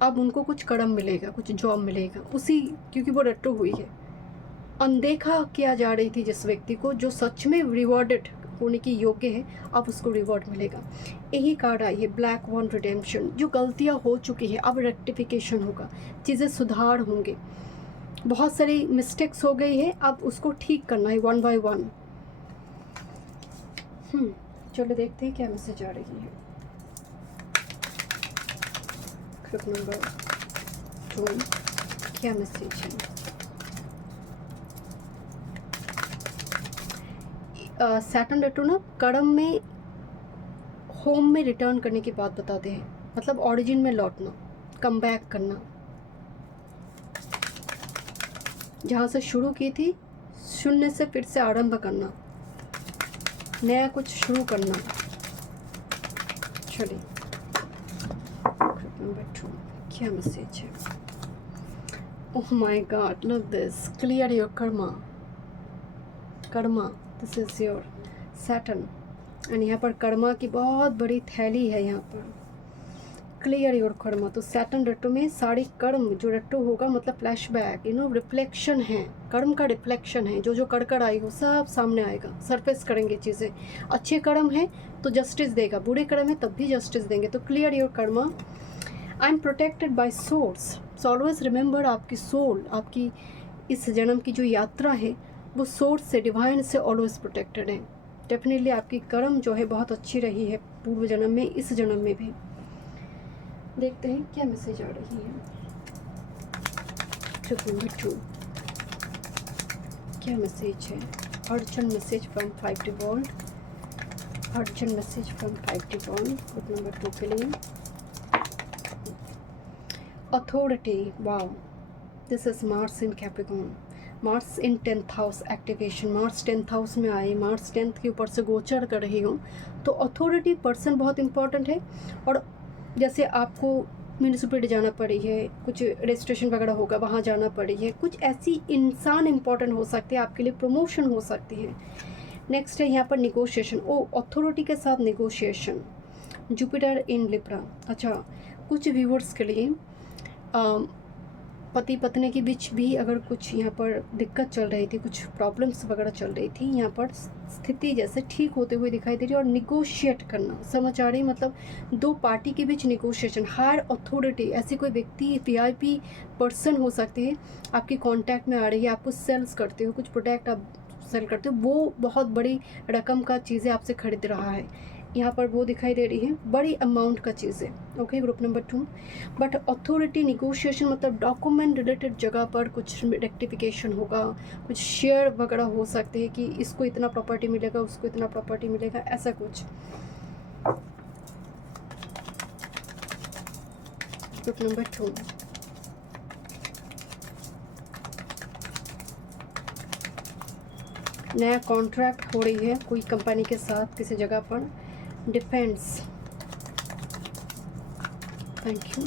अब उनको कुछ कर्म मिलेगा, कुछ जॉब मिलेगा उसी, क्योंकि वो रेट्रो हुई है। अनदेखा किया जा रही थी जिस व्यक्ति को, जो सच में रिवॉर्डेड होने की योग्य है, अब उसको रिवॉर्ड मिलेगा। यही कार्ड आई है ब्लैक वन रिडेम्पशन। जो गलतियां हो चुकी है अब रेक्टिफिकेशन होगा, चीज़ें सुधार होंगे। बहुत सारी मिस्टेक्स हो गई है, अब उसको ठीक करना है 1 by 1। चलो देखते हैं क्या मैसेज आ रही है ग्रुप नंबर 2, क्या मैसेज है। सैटर्न रेट्रो ना कर्म में, होम में रिटर्न करने की बात बताते हैं, मतलब ओरिजिन में लौटना, कम बैक करना, जहाँ से शुरू की थी शून्य से फिर से आरंभ करना, नया कुछ शुरू करना। चलिए नंबर 2 क्या मैसेज है। Oh my God, look this, clear your Karma, this is your Saturn. And यहाँ पर कर्मा की बहुत बड़ी थैली है, यहाँ पर क्लियर योर कर्मा। तो सैटर्न रेट्रो में सारी कर्म जो रेट्रो होगा मतलब फ्लैशबैक, रिफ्लेक्शन है कर्म का रिफ्लेक्शन है, जो जो कर कर आई हो सब सामने आएगा, सरफेस करेंगे चीज़ें। अच्छे कर्म है तो जस्टिस देगा, बुरे कर्म है तब भी जस्टिस देंगे। तो clear your Karma. I am protected by source. So always remember, आपकी सोल, आपकी इस जन्म की जो यात्रा है वो सोर्स से, डिवाइन से ऑलवेज प्रोटेक्टेड है। डेफिनेटली आपकी कर्म जो है बहुत अच्छी रही है पूर्व जन्म में, इस जन्म में भी। देखते हैं क्या मैसेज आ रही है। ट्रिप नंबर 2 क्या मैसेज है? Urgent message from 5 Dewald, urgent message from 5 Dewald group number 2 के लिए। Authority, wow, this is Mars in Capricorn, Mars in 10th house activation. Mars 10th house में आए, मार्स 10th के ऊपर से गोचर कर रही हूँ, तो अथॉरिटी पर्सन बहुत इंपॉर्टेंट है। और जैसे आपको म्यूनिसिपलिटी जाना पड़ी है, कुछ रजिस्ट्रेशन वगैरह होगा वहाँ जाना पड़ी है, कुछ ऐसी इंसान इंपॉर्टेंट हो सकते हैं, आपके लिए प्रमोशन हो सकती है। नेक्स्ट है यहाँ पर निगोशिएशन, ओ अथॉरिटी के साथ निगोशिएशन, जुपिटर इन लिब्रा। अच्छा, कुछ व्यूअर्स के लिए पति पत्नी के बीच भी अगर कुछ यहाँ पर दिक्कत चल रही थी, कुछ प्रॉब्लम्स वगैरह चल रही थी, यहाँ पर स्थिति जैसे ठीक होते हुए दिखाई दे रही है। और निगोशिएट करना समझ आ रही, मतलब दो पार्टी के बीच निगोशिएशन। हायर अथॉरिटी, ऐसी कोई व्यक्ति वीआईपी पर्सन हो सकती है आपकी कांटेक्ट में आ रही है, आपको सेल्स करते हो, कुछ प्रोडक्ट आप सेल करते हो, वो बहुत बड़ी रकम का चीज़ें आपसे खरीद रहा है, यहाँ पर वो दिखाई दे रही है, बड़ी अमाउंट का चीज़ है। Okay, group number 2। But authority negotiation मतलब डॉक्यूमेंट रिलेटेड जगह पर कुछ रेक्टिफिकेशन होगा, कुछ शेयर वगैरह हो सकते हैं कि इसको इतना प्रॉपर्टी मिलेगा, उसको इतना प्रॉपर्टी मिलेगा, ऐसा कुछ। Group number 2। नया कॉन्ट्रैक्ट हो रही है कोई कंपनी के साथ किसी जगह पर। Defence, thank you.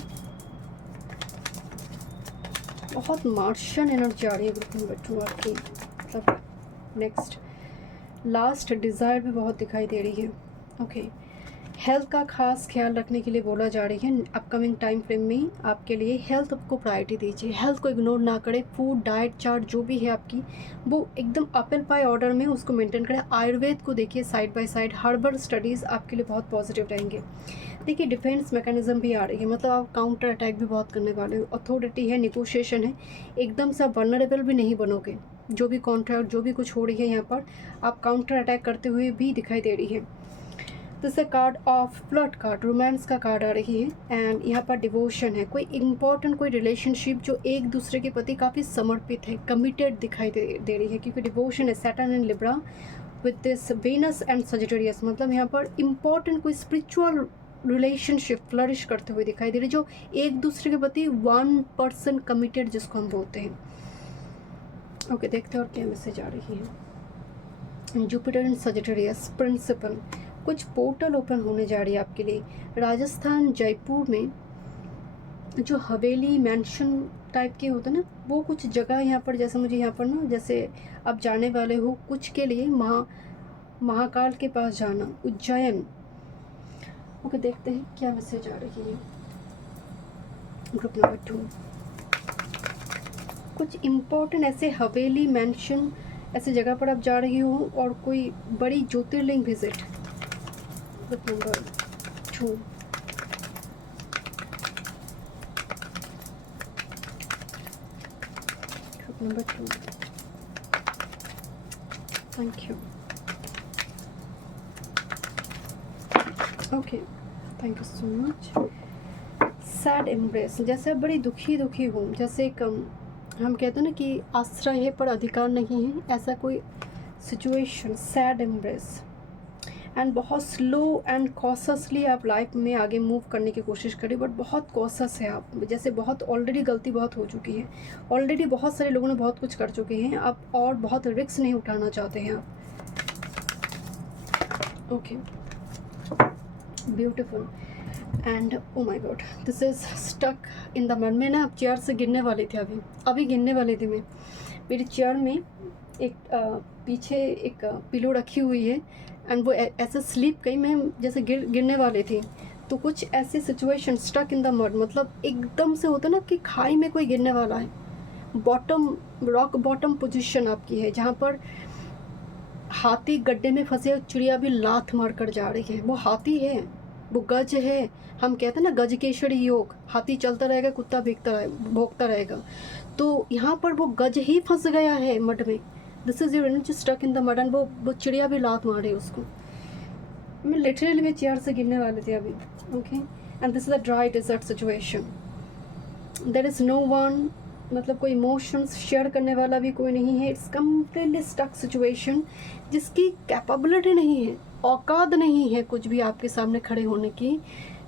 बहुत मार्शियन एनर्जी आ रही है ग्रुप नंबर 2 आपकी, मतलब नेक्स्ट लास्ट डिज़ायर भी बहुत दिखाई दे रही है। ओके, हेल्थ का खास ख्याल रखने के लिए बोला जा रही है। अपकमिंग टाइम फ्रेम में आपके लिए हेल्थ को प्रायोरिटी दीजिए, हेल्थ को इग्नोर ना करें। फूड डाइट चार्ट जो भी है आपकी, वो एकदम अपेल पाई ऑर्डर में उसको मेंटेन करें। आयुर्वेद को देखिए side by side, herbal studies आपके लिए बहुत पॉजिटिव रहेंगे। देखिए डिफेंस मैकेनिज्म भी आ रही है, मतलब आप काउंटर अटैक भी बहुत करने वाले हो। अथॉरिटी है, निगोशिएशन है, एकदम से आप वल्नरेबल भी नहीं बनोगे। जो भी कॉन्ट्रैक्ट, जो भी कुछ हो रही है यहाँ पर, आप काउंटर अटैक करते हुए भी दिखाई दे रही है। This card of flirt card, romance का कार्ड आ रही है। एंड यहाँ पर डिवोशन है, कोई इम्पॉर्टेंट कोई रिलेशनशिप जो एक दूसरे के प्रति काफ़ी समर्पित है, कमिटेड दिखाई दे रही है, क्योंकि डिवोशन है Saturn and Libra with this Venus and Sagittarius. मतलब यहाँ पर इम्पॉर्टेंट कोई स्पिरिचुअल रिलेशनशिप फ्लरिश करते हुए दिखाई दे रही है, जो एक दूसरे के प्रति 1% कमिटेड जिसको हम बोलते हैं। ओके, देखते हैं और क्या मैसेज आ रही है। जुपिटर एंड सजिटेरियस प्रिंसिपल, कुछ पोर्टल ओपन होने जा रही है आपके लिए। राजस्थान जयपुर में जो हवेली मैंशन टाइप के होते हैं ना, वो कुछ जगह यहाँ पर, जैसे मुझे यहाँ पर ना, जैसे आप जाने वाले हो कुछ के लिए महाकाल के पास जाना, उज्जैन। ओके, देखते हैं क्या मैसेज आ रही है। ग्रुप नंबर 2, कुछ इम्पोर्टेंट ऐसे हवेली मैंशन ऐसे जगह पर आप जा रही हो, और कोई बड़ी Jyotirlinga visit. Group number 2, group number 2, thank you. Okay, thank you so much. Sad embrace, जैसे आप बड़ी दुखी हो, जैसे एक हम कहते हैं ना कि आश्रय है पर अधिकार नहीं है, ऐसा कोई सिचुएशन। सैड एम्ब्रेस एंड बहुत स्लो एंड कॉशसली आप लाइफ में आगे मूव करने की कोशिश करें, बट बहुत कॉशस है आप, जैसे बहुत ऑलरेडी गलती बहुत हो चुकी है, ऑलरेडी बहुत सारे लोगों ने बहुत कुछ कर चुके हैं आप, और बहुत रिस्क नहीं उठाना चाहते हैं आप। Okay, beautiful. And oh my God, this is stuck in the mud. मैं ना अब चेयर से गिरने वाली थी, अभी गिरने वाली थी मैं। मेरी चेयर में एक पीछे एक पिलो रखी हुई है, एंड वो ऐसे स्लीप गई, मैं जैसे गिरने वाली थी। तो कुछ ऐसी situation, stuck in the mud, मतलब एकदम से होता ना कि खाई में कोई गिरने वाला है, बॉटम, रॉक बॉटम पोजीशन आपकी है, जहाँ पर हाथी गड्ढे में फंसे, चिड़िया भी लात मार कर जा रही है। वो हाथी है, वो गज है। हम कहते हैं ना गज केशरी योग, हाथी चलता रहेगा, कुत्ता भोगता रहेगा। तो यहाँ पर वो गज ही फंस गया है मड में। This is your energy stuck in the mud, and वो चिड़िया भी लात मारे उसको। मैं लिटरली में चेयर से गिरने वाले थे अभी। Okay, and this is a dry desert situation. There is no one, मतलब कोई इमोशंस शेयर करने वाला भी कोई नहीं है। इट्स कम्प्लीटली स्टक सिचुएशन, जिसकी कैपेबिलिटी नहीं है, औकात नहीं है कुछ भी आपके सामने खड़े होने की,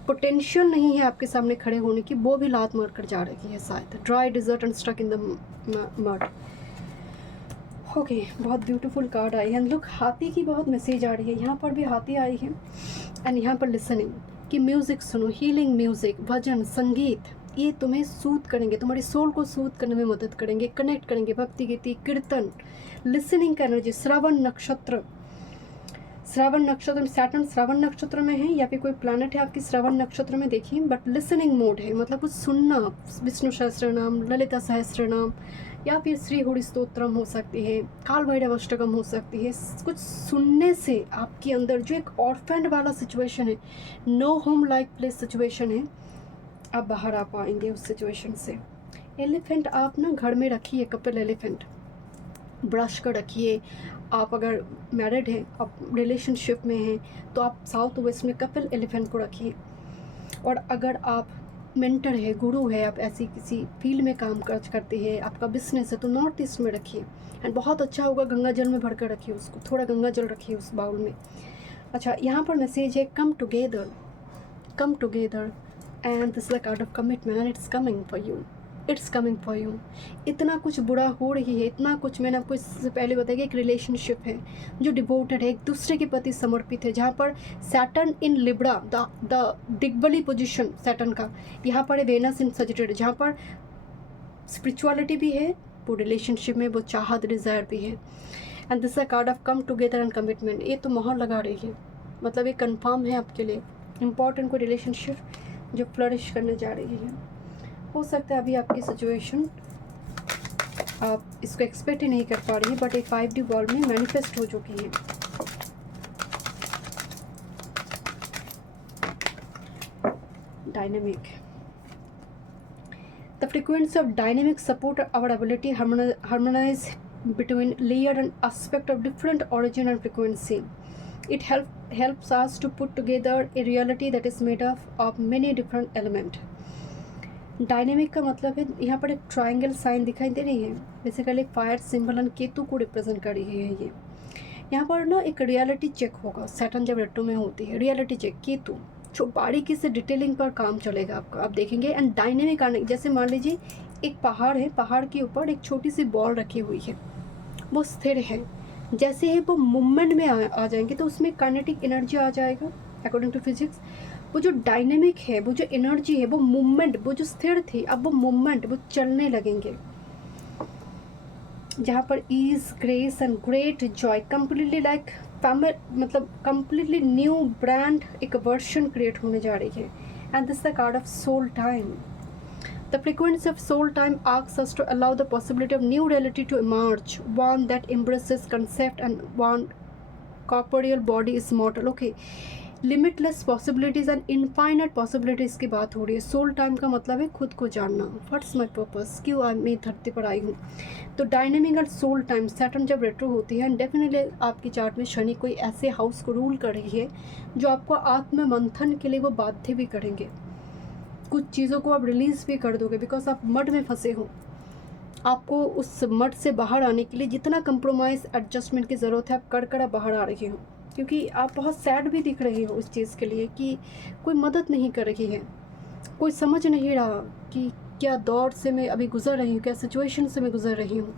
पोटेंशियल नहीं है आपके सामने खड़े होने की, वो भी लात मार कर जा रही है शायद। Dry desert and stuck in the mud. Okay, बहुत ब्यूटीफुल कार्ड आई है। लुक, हाथी की बहुत मैसेज आ रही है, यहाँ पर भी हाथी आई है। एंड यहाँ पर लिसनिंग कि म्यूज़िक सुनो, हीलिंग म्यूज़िक, भजन, संगीत, ये तुम्हें सूद करेंगे, तुम्हारी सोल को सूद करने में मदद करेंगे, कनेक्ट करेंगे। भक्ति गीति, कीर्तन, लिसनिंग का एनर्जी। श्रावण नक्षत्र, श्रावण नक्षत्र में सैटर्न श्रावण नक्षत्र में है, या फिर कोई प्लैनेट है आपकी श्रावण नक्षत्र में, देखिए। बट लिसनिंग मोड है, मतलब कुछ सुनना, विष्णु सहस्त्र नाम, ललिता सहस्त्र नाम, या फिर श्री हरि स्तोत्रम हो सकती है, काल भैरव अष्टकम हो सकती है। कुछ सुनने से आपके अंदर जो एक ऑर्फेंड वाला सिचुएशन है, no home like place situation है, आप बाहर आ पाएंगे उस सिचुएशन से। एलिफेंट आप ना घर में रखिए, कपिल एलिफेंट ब्रश कर रखिए। आप अगर मैरिड हैं, आप रिलेशनशिप में हैं, तो आप साउथ वेस्ट में कपिल एलिफेंट को रखिए। और अगर आप मेंटर है, गुरु है, आप ऐसी किसी फील्ड में काम करते हैं, आपका बिजनेस है, तो नॉर्थ ईस्ट में रखिए। एंड बहुत अच्छा होगा, गंगा जल में भर कर रखिए उसको, थोड़ा गंगा जल रखिए उस बाउल में। अच्छा, यहाँ पर मैसेज है come together, come together, and this is the card of commitment, and it's coming for you, it's coming for you. इतना कुछ बुरा हो रही है, इतना कुछ, मैंने आपको इससे पहले बताया कि एक रिलेशनशिप है जो डिवोटेड है, एक दूसरे के प्रति समर्पित है, जहाँ पर सैटर्न इन लिब्रा, द दिग्बली पोजीशन सैटर्न का, यहाँ पर है वेनस इन सजिटेरियस, जहाँ पर स्पिरिचुअलिटी भी है, वो रिलेशनशिप में वो चाहत, डिज़ायर भी है। And this a card of come together and commitment, ये तो मोहर लगा रही है, मतलब ये कन्फर्म है आपके लिए इम्पॉर्टेंट कोई रिलेशनशिप जो फ्लरिश करने जा रही है। हो सकता है अभी आपकी सिचुएशन आप इसको एक्सपेक्ट ही नहीं कर पा रही है, बट एक 5D वर्ल्ड में मैनिफेस्ट हो चुकी है। Dynamic, the frequency of dynamic support our ability harmonise between layer and aspect of different origin and frequency. It helps us to put together a reality that is made of many different elements. Dynamic का मतलब है, यहाँ पर एक ट्रायंगल साइन दिखाई दे रही है, basically fire symbol and Ketu को रिप्रेजेंट कर रही है ये। यहाँ पर ना एक रियलिटी चेक होगा, सैटर्न जब रेट्रो में होती है, रियलिटी चेक केतु, जो बारीकी से डिटेलिंग पर काम चलेगा आपका, आप देखेंगे। एंड डायनेमिक आने, जैसे मान लीजिए एक पहाड़ है, पहाड़ के ऊपर एक छोटी सी बॉल रखी हुई है, वो स्थिर है, जैसे ही वो मूवमेंट में आ जाएंगे तो उसमें काइनेटिक एनर्जी आ जाएगा अकॉर्डिंग टू फिजिक्स। वो जो डायनेमिक है, वो जो एनर्जी है, वो मूवमेंट, वो जो स्थिर थी, अब वो मूवमेंट, वो चलने लगेंगे, जहाँ पर ease, grace and great joy, completely like मतलब कम्प्लीटली न्यू ब्रांड, एक वर्जन क्रिएट होने जा रही है। And this the card of soul time. The frequency of soul time asks us to allow the possibility of new reality to emerge, one that embraces concept and one corporeal body is mortal. Okay, limitless possibilities and infinite possibilities की बात हो रही है। सोल टाइम का मतलब है खुद को जानना, व्हाट्स माई पर्पस, क्यों मैं धरती पर आई हूँ। तो डायनेमिक और सोल टाइम, सैटर्न जब रेट्रो होती है, डेफिनेटली आपकी चार्ट में शनि कोई ऐसे हाउस को रूल कर रही है जो आपको आत्म मंथन के लिए वो बाध्य भी करेंगे। कुछ चीज़ों को आप रिलीज़ भी कर दोगे, बिकॉज आप मड में फंसे हो। आपको उस मड से बाहर आने के लिए जितना कंप्रोमाइज़, एडजस्टमेंट की ज़रूरत है, आप कर आप बाहर आ रहे हो, क्योंकि आप बहुत सैड भी दिख रहे हो उस चीज़ के लिए कि कोई मदद नहीं कर रही है, कोई समझ नहीं रहा कि क्या दौर से मैं अभी गुजर रही हूँ, क्या सिचुएशन से मैं गुजर रही हूँ।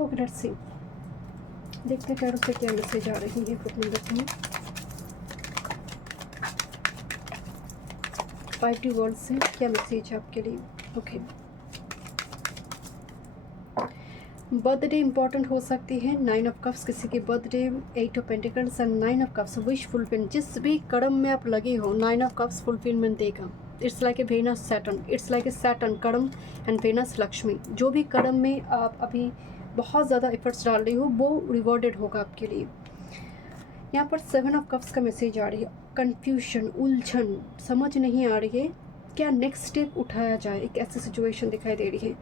ओके, लेट्स सी, देखते हैं उससे क्या मैसेज आ रही है। कुछ मिनट में 5D वर्ल्ड से क्या मैसेज है आपके लिए। ओके, बर्थडे इंपॉर्टेंट हो सकती है, 9 ऑफ कप्स किसी की birthday, 8 of pentacles and 9 of cups wish fulfil. जिस भी कर्म में आप लगे हो, 9 ऑफ कप्स फुलफिलमेंट देगा। It's like a Venus Saturn, it's like a Saturn karma and Venus Lakshmi. जो भी कर्म में आप अभी बहुत ज़्यादा एफर्ट्स डाल रही हो वो रिवॉर्डेड होगा आपके लिए। यहाँ पर 7 ऑफ कप्स का मैसेज आ रही है, कन्फ्यूजन, उलझन, समझ नहीं आ रही है क्या नेक्स्ट स्टेप उठाया जाए, एक ऐसी सिचुएशन दिखाई दे रही है।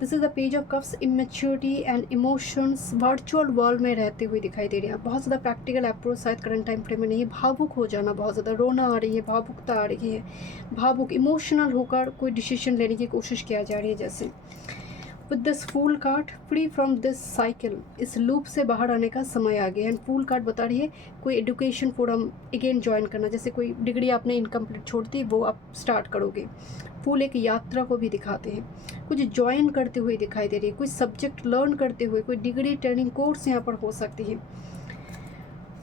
This is the page of cups, immaturity and emotions virtual world में रहते हुए दिखाई दे रही है। बहुत ज़्यादा प्रैक्टिकल अप्रोच शायद करंट टाइम फ्रेम में नहीं है। भावुक हो जाना, बहुत ज़्यादा रोना आ रही है, भावुकता आ रही है, भावुक इमोशनल होकर कोई डिसीजन लेने की कोशिश किया जा रही है। जैसे with this fool card, free from this cycle, इस लूप से बाहर आने का समय आ गया। एंड फूल कार्ड बता रही है कोई एजुकेशन फोरम अगेन ज्वाइन करना, जैसे कोई डिग्री आपने इनकम्प्लीट छोड़ दी वो आप स्टार्ट करोगे। फूल एक यात्रा को भी दिखाते हैं, कुछ ज्वाइन करते हुए दिखाई दे रही है, कोई सब्जेक्ट लर्न करते हुए, कोई डिग्री ट्रेनिंग कोर्स यहाँ पर हो सकती है।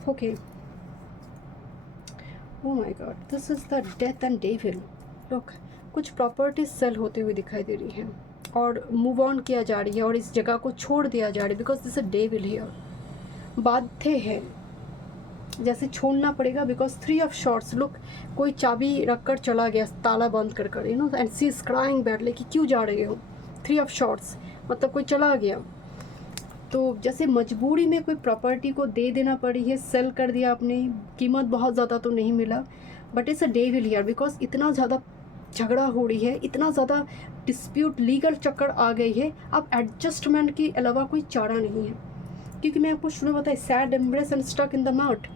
Okay, oh my God, this is the death and devil. Look, कुछ प्रॉपर्टीज सेल होते हुए दिखाई दे रही है और मूव ऑन किया जा रही है और इस जगह को छोड़ दिया जा रहा है, because this a devil here. बाध्य है, जैसे छोड़ना पड़ेगा, बिकॉज 3 ऑफ शॉर्ट्स। लुक, कोई चाबी रखकर चला गया, ताला बंद कर, you know, and she is crying badly कि क्यों जा रहे हो। 3 ऑफ शॉर्ट्स मतलब कोई चला गया, तो जैसे मजबूरी में कोई प्रॉपर्टी को दे देना पड़ी है, सेल कर दिया आपने, कीमत बहुत ज़्यादा तो नहीं मिला, but it's a devil here, because इतना ज़्यादा झगड़ा हो रही है, इतना ज़्यादा डिस्प्यूट, लीगल चक्कर आ गई है, अब एडजस्टमेंट के अलावा कोई चारा नहीं है। क्योंकि मैं आपको शुरू में बताया, sad embrace and stuck in the mud,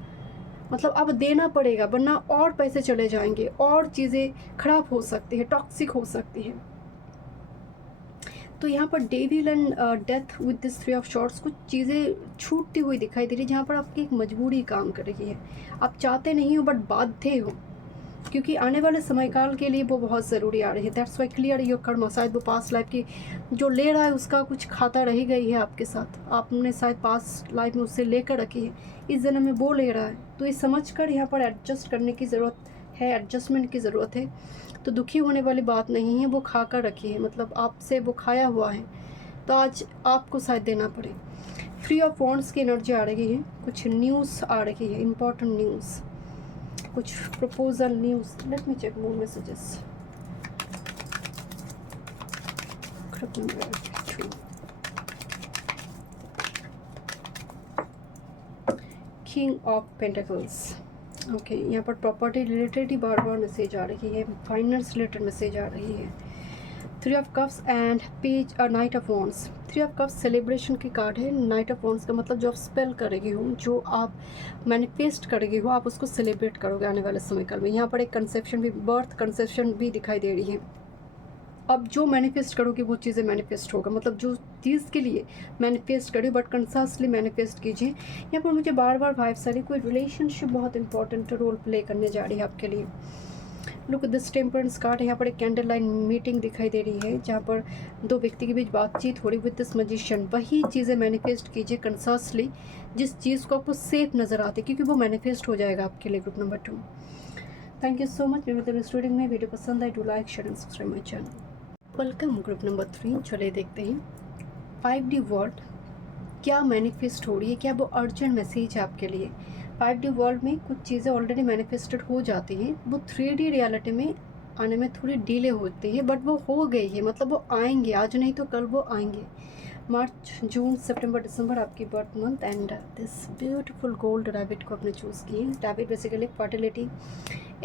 मतलब अब देना पड़ेगा, वरना और पैसे चले जाएंगे, और चीज़ें खराब हो सकती है, टॉक्सिक हो सकती है। तो यहाँ पर devil and death with this 3 of shorts, कुछ चीज़ें छूटती हुई दिखाई दे रही है, जहाँ पर आपकी एक मजबूरी काम कर रही है। आप चाहते नहीं हो बट बाध्य हो, क्योंकि आने वाले समयकाल के लिए वो बहुत ज़रूरी आ रही है। दैट्स वाई क्लियर योर कर्म, शायद वो पास्ट लाइफ की जो ले रहा है उसका कुछ खाता रही गई है आपके साथ, आपने शायद पास्ट लाइफ में उससे लेकर रखी है, इस जन्म में वो ले रहा है। तो ये समझ कर यहाँ पर एडजस्ट करने की ज़रूरत है, एडजस्टमेंट की ज़रूरत है। तो दुखी होने वाली बात नहीं है, वो खा कर रखी है, मतलब आपसे वो खाया हुआ है, तो आज आपको शायद देना पड़े। 3 ऑफ वॉन्ड्स की एनर्जी आ रही है, कुछ न्यूज़ आ रही है, इम्पॉर्टेंट न्यूज़, कुछ proposal news. Let me check more messages. King of pentacles, okay, यहाँ पर प्रॉपर्टी रिलेटेड ही बार बार मैसेज आ रही है, फाइनेंस रिलेटेड मैसेज आ रही है। 3 of cups and page knight of wands. 3 of cups celebration की कार्ड है, नाइट ऑफ वॉन्ड्स का मतलब जो आप स्पेल करेगी हो, जो आप मैनिफेस्ट करेगी हो, आप उसको सेलिब्रेट करोगे आने वाले समय काल में। यहाँ पर एक कंसेप्शन भी, बर्थ कंसेप्शन भी दिखाई दे रही है। अब जो मैनिफेस्ट करोगे वो चीज़ें मैनिफेस्ट होगा, मतलब जो चीज़ के लिए मैनिफेस्ट करिए बट कंसासली मैनिफेस्ट कीजिए। यहाँ पर मुझे बार बार वाइब्स आ रही, कोई रिलेशनशिप बहुत इंपॉर्टेंट रोल प्ले करने जा रही है आपके लिए। लुक दिस टेम्परेंस कार्ड, यहाँ पर एक कैंडल लाइन मीटिंग दिखाई दे रही है, जहाँ पर 2 व्यक्ति के बीच बातचीत हो रही विद दिस मैजिशियन। वही चीज़ें मैनिफेस्ट कीजिए कंसासली, जिस चीज़ को आपको सेफ नज़र आती है, क्योंकि वो मैनिफेस्ट हो जाएगा आपके लिए। Group number 2, thank you so much. मेरे स्टूडियो में वीडियो पसंद आए, do like, share and subscribe my channel. Welcome group number 3। चलिए देखते हैं 5D वर्ल्ड क्या मैनिफेस्ट हो रही है, क्या वो अर्जेंट मैसेज है आपके लिए। 5D वर्ल्ड में कुछ चीज़ें ऑलरेडी मैनिफेस्टेड हो जाती हैं, वो 3D रियलिटी में आने में थोड़ी डिले होती है, बट वो हो गई है, मतलब वो आएंगे, आज नहीं तो कल वो आएंगे। मार्च, जून, सितंबर, दिसंबर आपकी birth month. And this beautiful gold rabbit को आपने चूज़ किए। रैबिट बेसिकली फर्टिलिटी,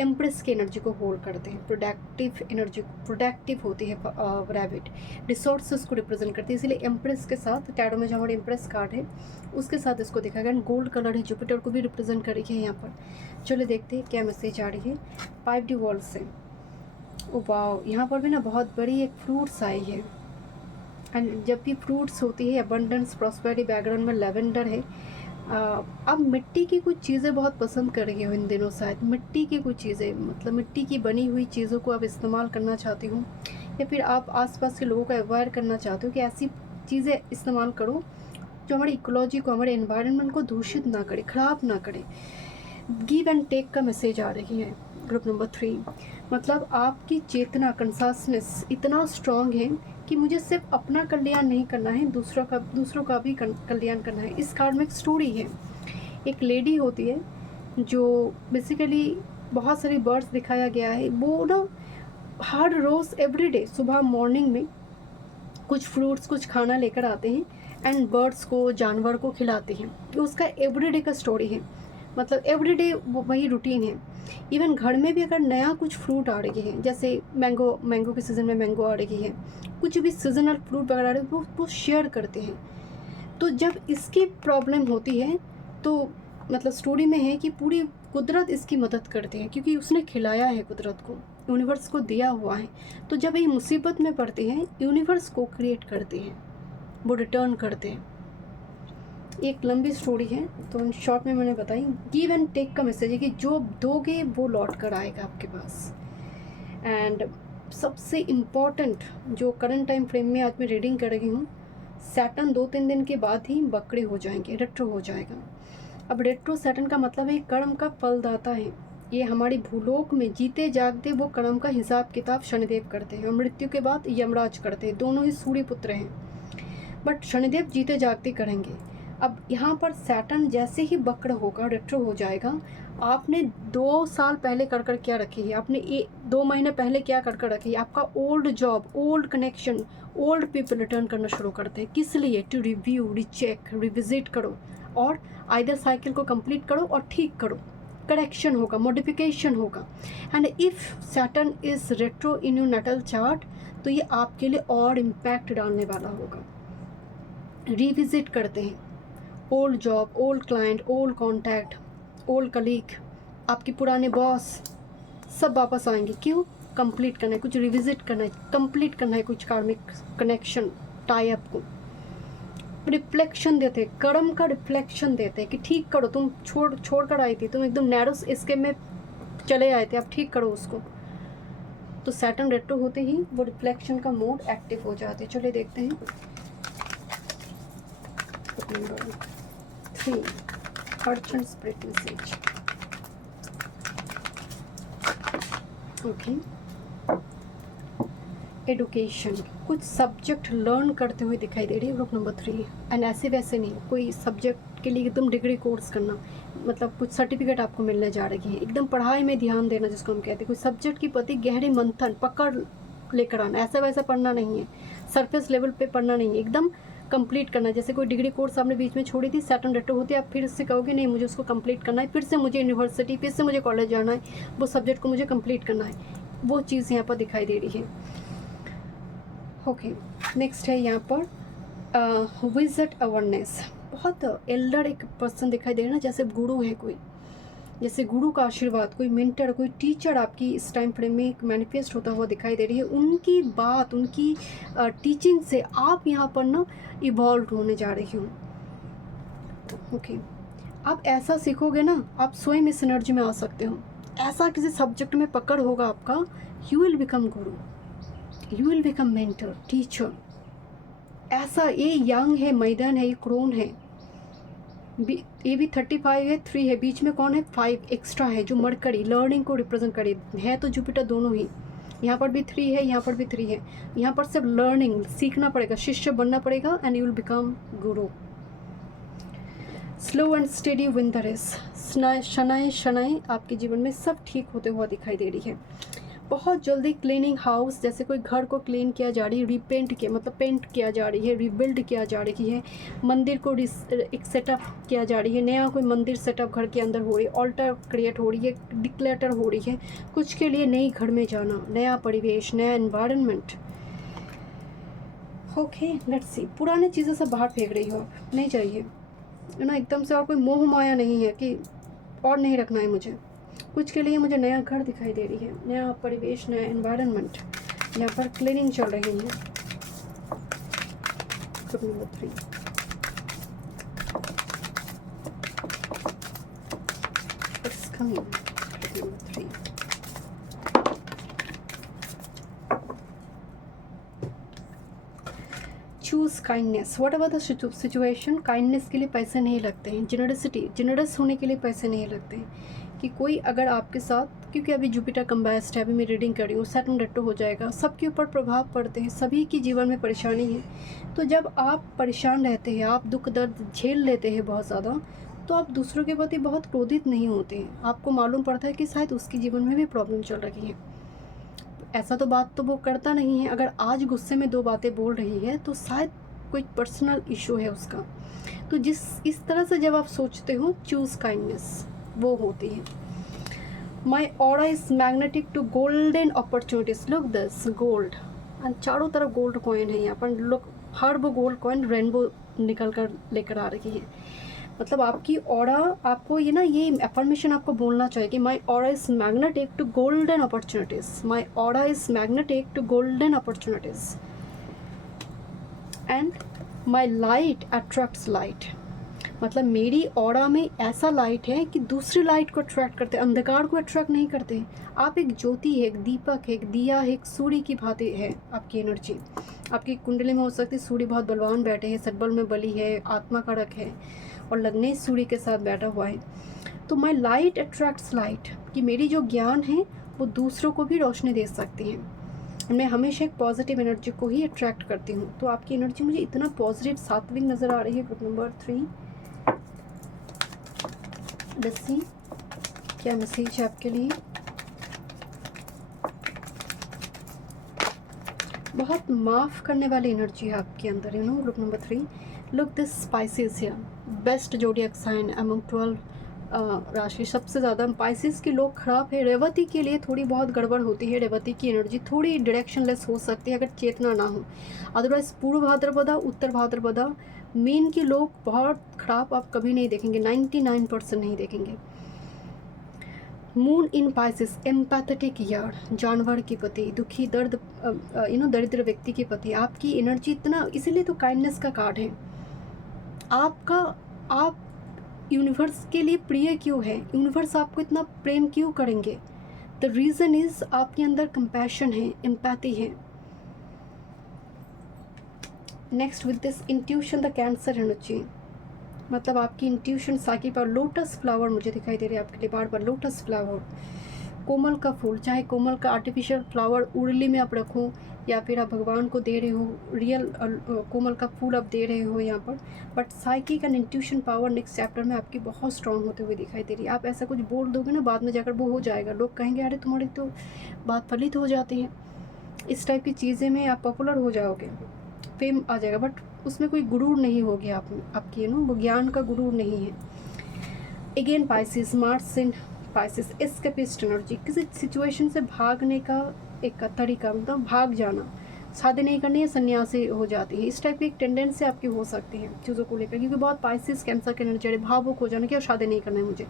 एम्प्रेस की एनर्जी को होल्ड करते हैं, प्रोडक्टिव एनर्जी, प्रोडक्टिव होती है रैबिट, रिसोर्सेज को रिप्रेजेंट करती है, इसलिए एम्प्रेस के साथ टैरो में जो हमारे एम्प्रेस कार्ड है उसके साथ इसको देखा गया। एंड गोल्ड कलर है, जुपिटर को भी रिप्रेजेंट कर रही है यहाँ पर। चलो देखते हैं क्या मैसेज आ रही है 5D वर्ल्ड से। ओ वाओ, यहाँ पर भी ना बहुत बड़ी एक फ्रूट्स आई है, एंड जब भी फ्रूट्स होती है अबंडेंस, प्रॉस्पेरिटी, बैकग्राउंड में लेवेंडर है। अब मिट्टी की कुछ चीज़ें बहुत पसंद कर रही हो इन दिनों, शायद मिट्टी की कुछ चीज़ें, मतलब मिट्टी की बनी हुई चीज़ों को आप इस्तेमाल करना चाहती हूँ, या फिर आप आसपास के लोगों को अवॉइड करना चाहते हो कि ऐसी चीज़ें इस्तेमाल करो जो हमारी इकोलॉजी को, हमारे एनवायरनमेंट को दूषित ना करे, ख़राब ना करे। गिव एंड टेक का मैसेज आ रही है ग्रुप नंबर 3, मतलब आपकी चेतना, कंसासनेस इतना स्ट्रॉन्ग है कि मुझे सिर्फ अपना कल्याण नहीं करना है, दूसरों का भी कल्याण करना है। इस कार्ड में एक स्टोरी है, एक लेडी होती है जो बेसिकली बहुत सारी बर्ड्स दिखाया गया है, वो ना हर रोज़ एवरीडे सुबह मॉर्निंग में कुछ फ्रूट्स कुछ खाना लेकर आते हैं एंड बर्ड्स को जानवर को खिलाते हैं। ये उसका एवरीडे का स्टोरी है, मतलब एवरीडे वही रूटीन है। इवन घर में भी अगर नया कुछ फ्रूट आ रही है, जैसे मैंगो के सीज़न में मैंगो आ रही है, कुछ भी सीजनल फ्रूट वगैरह आ रहे हैं, वो शेयर करते हैं। तो जब इसकी प्रॉब्लम होती है तो मतलब स्टोरी में है कि पूरी कुदरत इसकी मदद करती है, क्योंकि उसने खिलाया है कुदरत को, यूनिवर्स को दिया हुआ है। तो जब ये मुसीबत में पड़ते हैं, यूनिवर्स को क्रिएट करते हैं, वो रिटर्न करते हैं। एक लंबी स्टोरी है तो शॉर्ट में मैंने बताई। गिव एंड टेक का मैसेज है कि जो दोगे वो लौट कर आएगा आपके पास। एंड सबसे इम्पॉर्टेंट जो करंट टाइम फ्रेम में आज मैं रीडिंग कर रही हूँ, सैटर्न 2-3 दिन के बाद ही बकरे हो जाएंगे, रेट्रो हो जाएगा। अब रेट्रो सैटर्न का मतलब है कर्म का फलदाता है। ये हमारी भूलोक में जीते जागते वो कर्म का हिसाब किताब शनिदेव करते हैं, और मृत्यु के बाद यमराज करते हैं। दोनों ही सूर्य पुत्र हैं, बट शनिदेव जीते जागते करेंगे। अब यहाँ पर सैटर्न जैसे ही वक्र होगा, रेट्रो हो जाएगा, आपने 2 साल पहले कर कर क्या रखी है, आपने 2 महीने पहले क्या कर कर रखी है, आपका old job, old connection, old people return करना शुरू करते हैं। किस लिए? टू रिव्यू, रिचेक, रिविजिट करो, और आइदर साइकिल को कंप्लीट करो और ठीक करो, करेक्शन होगा, मॉडिफिकेशन होगा। And if Saturn is retro in your natal chart, तो ये आपके लिए और इम्पैक्ट डालने वाला होगा। रिविजिट करते हैं old job, old client, old contact, old colleague, आपके पुराने बॉस, सब वापस आएंगे। क्यों? कंप्लीट करना है, कुछ रिविजिट करना है, कंप्लीट करना है कुछ कार्मिक कनेक्शन, टाई अप को। रिफ्लेक्शन देते हैं, कर्म का रिफ्लेक्शन देते हैं कि ठीक करो, तुम छोड़ कर आई थी, तुम एकदम नैरो स्केप में चले आए थे, अब ठीक करो उसको। तो सैटर्न रेट्रो होते ही वो रिफ्लेक्शन का मोड एक्टिव हो जाते हैं। चलिए देखते हैं। नंबर 3 अर्चन स्पिरिट मैसेज। ओके, एडुकेशन, कुछ सब्जेक्ट लर्न करते हुए दिखाई दे रही है ग्रुप नंबर 3। एंड ऐसे वैसे नहीं, कोई सब्जेक्ट के लिए एकदम डिग्री कोर्स करना, मतलब कुछ सर्टिफिकेट आपको मिलने जा रही है, एकदम पढ़ाई में ध्यान देना जिसको हम कहते हैं। कोई सब्जेक्ट की प्रति गहरी मंथन, पकड़ लेकर आना, ऐसा वैसा पढ़ना नहीं है, सरफेस लेवल पे पढ़ना नहीं है, एकदम कंप्लीट करना। जैसे कोई डिग्री कोर्स आपने बीच में छोड़ी थी, सैटर्न रेट्रो होती है, आप फिर से कहोगे नहीं मुझे उसको कंप्लीट करना है, फिर से मुझे यूनिवर्सिटी, फिर से मुझे कॉलेज जाना है, वो सब्जेक्ट को मुझे कंप्लीट करना है। वो चीज़ यहाँ पर दिखाई दे रही है। ओके, नेक्स्ट है यहाँ पर विजट अवेयरनेस। बहुत एल्डर एक पर्सन दिखाई दे रहा है ना, जैसे गुरु है कोई, जैसे गुरु का आशीर्वाद, कोई मेंटर, कोई टीचर आपकी इस टाइम फ्रेम में एक मैनिफेस्ट होता हुआ दिखाई दे रही है। उनकी बात, उनकी टीचिंग से आप यहाँ पर ना इवॉल्व होने जा रही हूँ। ओके, आप ऐसा सीखोगे ना, आप स्वयं इस एनर्जी में आ सकते हो। ऐसा किसी सब्जेक्ट में पकड़ होगा आपका, you will become Guru, you will become mentor, teacher. ऐसा, ये यंग है, मैदान है, ये क्रोन है, ये भी 35 है, 3 है, बीच में कौन है? 5 एक्स्ट्रा है, जो मरकरी, लर्निंग को रिप्रेजेंट करे है। तो जुपिटर दोनों ही, यहाँ पर भी 3 है, यहाँ पर भी 3 है। यहाँ पर सिर्फ लर्निंग, सीखना पड़ेगा, शिष्य बनना पड़ेगा, and you will become guru. Slow and steady win the race. शनाए शनाए आपके जीवन में सब ठीक होते हुआ दिखाई दे रही है। बहुत जल्दी क्लीनिंग हाउस, जैसे कोई घर को क्लीन किया जा रही है, रीपेंट किया, मतलब पेंट किया जा रही है, रीबिल्ड किया जा रही है, मंदिर को एक सेटअप किया जा रही है, नया कोई मंदिर सेटअप घर के अंदर हो रही है, ऑल्टर क्रिएट हो रही है, डिक्लेटर हो रही है, कुछ के लिए नई घर में जाना, नया परिवेश, नया एनवायरनमेंट। ओके, लेट्स सी। पुरानी चीज़ें सब बाहर फेंक रही हो आप, नहीं चाहिए है ना, एकदम से। और कोई मोह माया नहीं है कि और नहीं रखना है मुझे, कुछ के लिए मुझे नया घर दिखाई दे रही है, नया परिवेश, नया एनवायरनमेंट। यहाँ पर क्लीनिंग चल रही है। Group number 3, it's coming. Group number 3, choose kindness. What ever the situation, kindness के लिए पैसे नहीं लगते हैं, जेनरसिटी, जेनरस होने के लिए पैसे नहीं लगते हैं। कि कोई अगर आपके साथ, क्योंकि अभी जुपिटर कंबाइस्ट है, अभी मैं रीडिंग कर रही हूँ, सैटर्न रेट्रो हो जाएगा, सबके ऊपर प्रभाव पड़ते हैं, सभी की जीवन में परेशानी है। तो जब आप परेशान रहते हैं, आप दुख दर्द झेल लेते हैं बहुत ज़्यादा, तो आप दूसरों के प्रति बहुत क्रोधित नहीं होते हैं। आपको मालूम पड़ता है कि शायद उसके जीवन में भी प्रॉब्लम चल रही है। ऐसा तो बात तो वो करता नहीं है। अगर आज गुस्से में 2 बातें बोल रही है तो शायद कोई पर्सनल इशू है उसका। तो इस तरह से जब आप सोचते हो, चूज़ काइंडनेस वो होती है। My aura is magnetic to golden opportunities, look this gold, and चारों तरफ गोल्ड कॉइन है यहाँ पर। लुक, हर वो गोल्ड कॉइन रेनबो निकल कर लेकर आ रही है। मतलब आपकी ऑरा, आपको ये अफर्मेशन आपको बोलना चाहिए कि my aura is magnetic to golden opportunities, my aura is magnetic to golden opportunities, and my light attracts light. मतलब मेरी ऑरा में ऐसा लाइट है कि दूसरी लाइट को अट्रैक्ट करते, अंधकार को अट्रैक्ट नहीं करते। आप एक ज्योति है, एक दीपक है, एक दिया है, एक सूर्य की भांति है आपकी एनर्जी। आपकी कुंडली में हो सकती है सूर्य बहुत बलवान बैठे हैं, सतबल में बली है, आत्मा कारक है और लग्नेश सूर्य के साथ बैठा हुआ है। तो माई लाइट अट्रैक्ट्स लाइट, कि मेरी जो ज्ञान है वो दूसरों को भी रोशनी दे सकती है। मैं हमेशा एक पॉजिटिव एनर्जी को ही अट्रैक्ट करती हूँ। तो आपकी एनर्जी मुझे इतना पॉजिटिव सात्विक नज़र आ रही है। ग्रुप नंबर 3, लेट्स सी क्या मैसेज है आपके लिए। बहुत माफ़ करने वाली एनर्जी है आपके अंदर, group number 3। Look this spices here, best zodiac sign among 12 राशि। सबसे ज़्यादा पाइसेस के लोग खराब है। रेवती के लिए थोड़ी बहुत गड़बड़ होती है। रेवती की एनर्जी थोड़ी डायरेक्शनलेस हो सकती है अगर चेतना ना हो। अदरवाइज पूर्व भाद्रपदा, उत्तर भाद्रपदा, मीन के लोग बहुत खराब आप कभी नहीं देखेंगे, 99% नहीं देखेंगे। Moon in Pisces, empathetic year, जानवर के प्रति, दुखी दर्द दरिद्र व्यक्ति के प्रति आपकी एनर्जी इतना, इसीलिए तो काइंडनेस का कार्ड है आपका। आप यूनिवर्स के लिए प्रिय क्यों है? यूनिवर्स आपको इतना प्रेम क्यों करेंगे? द रीज़न इज आपके अंदर कंपैशन है, एम्पैथी है। Next with this intuition, the cancer energy, मतलब आपकी इंट्यूशन साकी पर। लोटस फ्लावर मुझे दिखाई दे रहे हैं आपके लिए बार बार। लोटस फ्लावर, कोमल का फूल, चाहे कोमल का आर्टिफिशियल फ्लावर उर्ली में आप रखो या फिर आप भगवान को दे रहे हो, रियल कोमल का फूल आप दे रहे हो यहाँ पर। But psychic and intuition power next chapter में आपकी बहुत स्ट्रांग होते हुए दिखाई दे रही है। आप ऐसा कुछ बोल दोगे ना, बाद में जाकर वो हो जाएगा। लोग कहेंगे अरे तुम्हारी तो बात फलित हो जाती है। इस टाइप की चीज़ें में आप पॉपुलर हो जाओगे, फेम आ जाएगा, बट उसमें कोई गुरूर नहीं होगी आपकी वो ज्ञान का गुरूर नहीं है। अगेन पाइसिस, मार्स इन पाइसिस, एस्केपिस्ट एनर्जी, किसी सिचुएशन से भागने का एक तरीका, मतलब भाग जाना, शादी नहीं करनी है, सन्यासी हो जाती है। इस टाइप की एक टेंडेंसी आपकी हो सकती है चीज़ों को लेकर, क्योंकि बहुत पाइसिस कैंसर के एनर्जी, भावुक हो जाना कि और शादी नहीं करना है मुझे।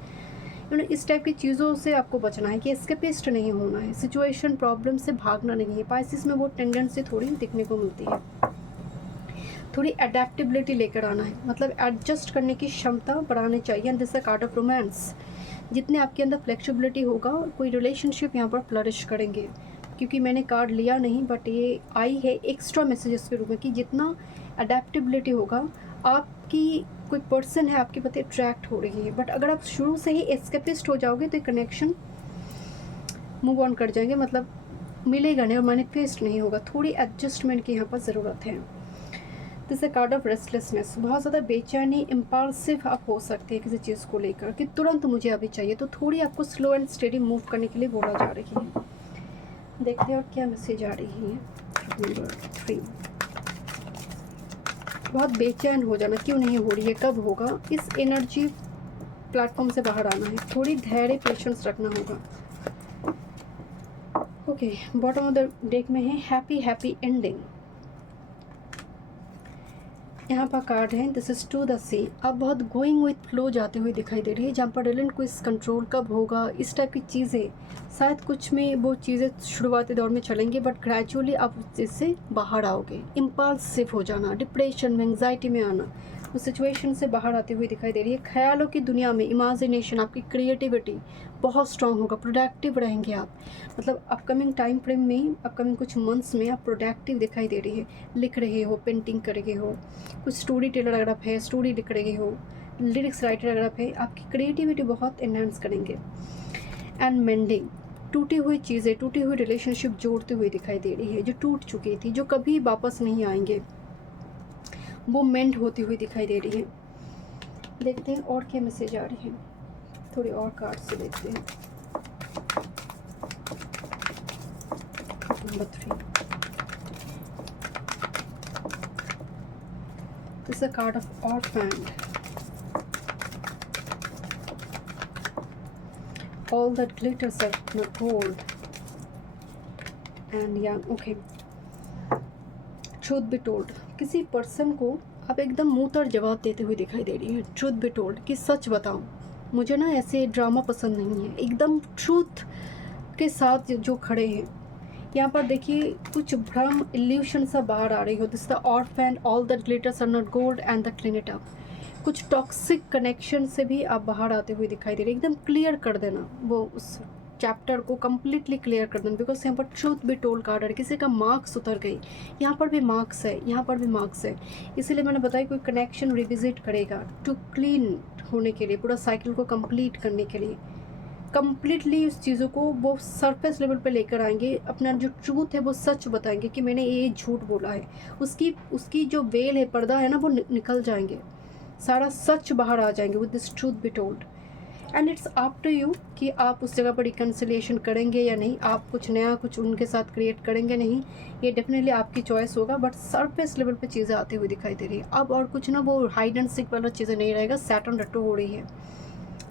इस टाइप की चीज़ों से आपको बचना है कि एस्केपिस्ट नहीं होना है, सिचुएशन प्रॉब्लम से भागना नहीं है। पाइसिस में वो टेंडेंसी थोड़ी दिखने को मिलती है। थोड़ी अडेप्टेबिलिटी लेकर आना है, मतलब एडजस्ट करने की क्षमता बढ़ानी चाहिए। And this a card of romance, जितने आपके अंदर फ्लेक्सिबिलिटी होगा कोई रिलेशनशिप यहाँ पर फ्लरिश करेंगे। क्योंकि मैंने कार्ड लिया नहीं बट ये आई है एक्स्ट्रा मैसेजेस के रूप में कि जितना अडेप्टेबिलिटी होगा, आपकी कोई पर्सन है आपके प्रति अट्रैक्ट हो रही है। बट अगर आप शुरू से ही एस्केपिस्ट हो जाओगे तो कनेक्शन मूव ऑन कर जाएंगे, मतलब मिलेगा नहीं और मैनिफेस्ट नहीं होगा। थोड़ी एडजस्टमेंट की यहाँ पर ज़रूरत है। This A card of restlessness, बहुत ज़्यादा बेचैनी, इम्पल्सिव आप हो सकते हैं किसी चीज़ को लेकर कि तुरंत मुझे अभी चाहिए। तो थोड़ी आपको स्लो एंड स्टेडी मूव करने के लिए बोला जा रही है। देखते हैं और क्या मैसेज आ रही है। नंबर 3, बहुत बेचैन हो जाना, क्यों नहीं हो रही है, कब होगा? इस एनर्जी प्लेटफॉर्म से बाहर आना है। थोड़ी धैर्य, पेशेंस रखना होगा। Okay, bottom of the deck में है हैप्पी हैप्पी एंडिंग। यहाँ पर कार्ड है दिस इज टू द सी। आप बहुत गोइंग विथ फ्लो जाते हुए दिखाई दे रही है, जहाँ पर रिलेंक्विश कंट्रोल कब होगा, इस टाइप की चीज़ें। शायद कुछ में वो चीज़ें शुरुआती दौर में चलेंगी बट ग्रेजुअली आप इससे बाहर आओगे। इम्पल्सिव हो जाना, डिप्रेशन में, एंग्जाइटी में आना, उस सिचुएशन से बाहर आते हुए दिखाई दे रही है। ख्यालों की दुनिया में इमेजिनेशन, आपकी क्रिएटिविटी बहुत स्ट्रांग होगा, प्रोडक्टिव रहेंगे आप। मतलब अपकमिंग टाइम फ्रेम में, अपकमिंग कुछ मंथ्स में आप प्रोडक्टिव दिखाई दे रही है। लिख रहे हो, पेंटिंग कर रहे हो, कुछ स्टोरी टेलर अगर आप है, स्टोरी लिख रहे हो, लिरिक्स राइटर अगर आप है, आपकी क्रिएटिविटी बहुत एनहांस करेंगे। एंड मेंडिंग, टूटी हुई चीज़ें, टूटी हुई रिलेशनशिप जोड़ते हुए दिखाई दे रही है। जो टूट चुकी थी, जो कभी वापस नहीं आएंगे, वो मेंड होती हुई दिखाई दे रही है। देखते हैं और क्या मैसेज आ रही है, थोड़ी और कार्ड से देखते हैं। Number 3. This is a card of Orphan. All that glitters are not gold. And yeah, okay. Truth be told, किसी पर्सन को आप एकदम मुंह तर जवाब देते हुए दिखाई दे रही है. ट्रूथ बी टोल्ड, कि सच बताओ, मुझे ना ऐसे ड्रामा पसंद नहीं है. एकदम ट्रूथ के साथ जो खड़े हैं. यहाँ पर देखिए कुछ भ्रम, इल्यूशन सा बाहर आ रही हो. This the orphan, all that glitters are not gold and the clean it up. कुछ टॉक्सिक कनेक्शन से भी आप बाहर आते हुए दिखाई दे रहे. एकदम क्लियर कर देना वो उस चैप्टर को, कम्प्लीटली क्लियर कर देना. बिकॉज यहाँ पर ट्रूथ बी टोल्ड कार्ड है. किसी का मार्क्स उतर गई. यहाँ पर भी मार्क्स है, यहाँ पर भी मार्क्स है. इसीलिए मैंने बताया कोई कनेक्शन रिविजिट करेगा टू क्लीन होने के लिए, पूरा साइकिल को कंप्लीट करने के लिए. कम्प्लीटली उस चीज़ों को वो सरफेस लेवल पे लेकर आएंगे. अपना जो ट्रूथ है वो सच बताएंगे कि मैंने ये झूठ बोला है. उसकी जो वेल है, पर्दा है ना, वो निकल जाएंगे. सारा सच बाहर आ जाएंगे with this truth be told. And it's up to you कि आप उस जगह पर रिकन्सिलिएशन करेंगे या नहीं. आप कुछ नया कुछ उनके साथ क्रिएट करेंगे नहीं, ये डेफिनेटली आपकी चॉइस होगा. बट सरफेस लेवल पे चीज़ें आती हुई दिखाई दे रही है अब. और कुछ ना वो हाइड एंड सीक वाला चीज़ें नहीं रहेगा. सैटर्न रट्टू हो रही है.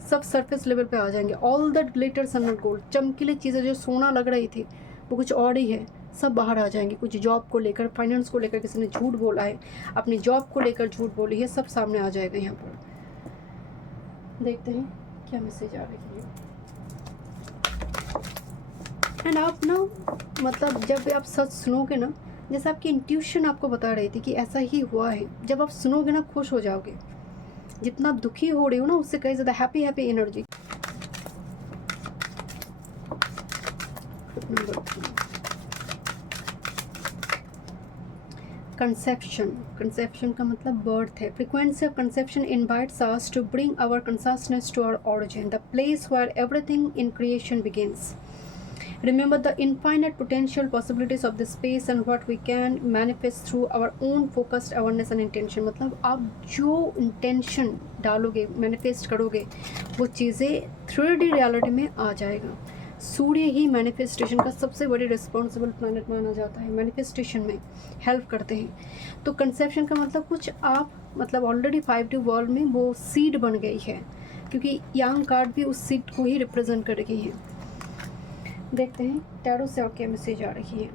सब सरफेस लेवल पे आ जाएंगे. All that glitters are not gold. चमकीली चीज़ें जो सोना लग रही थी वो कुछ और ही है. सब बाहर आ जाएंगे. कुछ जॉब को लेकर, फाइनेंस को लेकर किसी ने झूठ बोला है, अपनी जॉब को लेकर झूठ बोली है, सब सामने आ जाएगा. यहाँ पर देखते हैं क्या मैसेज आ रही है. एंड आप ना, मतलब जब आप सच सुनोगे ना, जैसे आपकी इंट्यूशन आपको बता रही थी कि ऐसा ही हुआ है, जब आप सुनोगे ना खुश हो जाओगे. जितना दुखी हो रही हो ना, उससे कहीं ज़्यादा हैप्पी एनर्जी. कंसेप्शन का मतलब बर्थ है. Frequency of conception invites us to bring our consciousness to our origin, the place where everything in creation begins. Remember the infinite potential possibilities of this space and what we can manifest through our own focused awareness and intention. मतलब आप जो इंटेंशन डालोगे, मैनिफेस्ट करोगे, वो चीज़ें 3D रियलिटी में आ जाएगा. सूर्य ही मैनिफेस्टेशन का सबसे बड़ी रिस्पॉन्सिबल प्लैनेट माना जाता है. मैनिफेस्टेशन में हेल्प करते हैं. तो कंसेप्शन का मतलब कुछ आप, मतलब ऑलरेडी 5D वर्ल्ड में वो सीड बन गई है, क्योंकि यांग कार्ड भी उस सीड को ही रिप्रेजेंट कर रही है. देखते हैं टैरो से और क्या मैसेज आ रही है.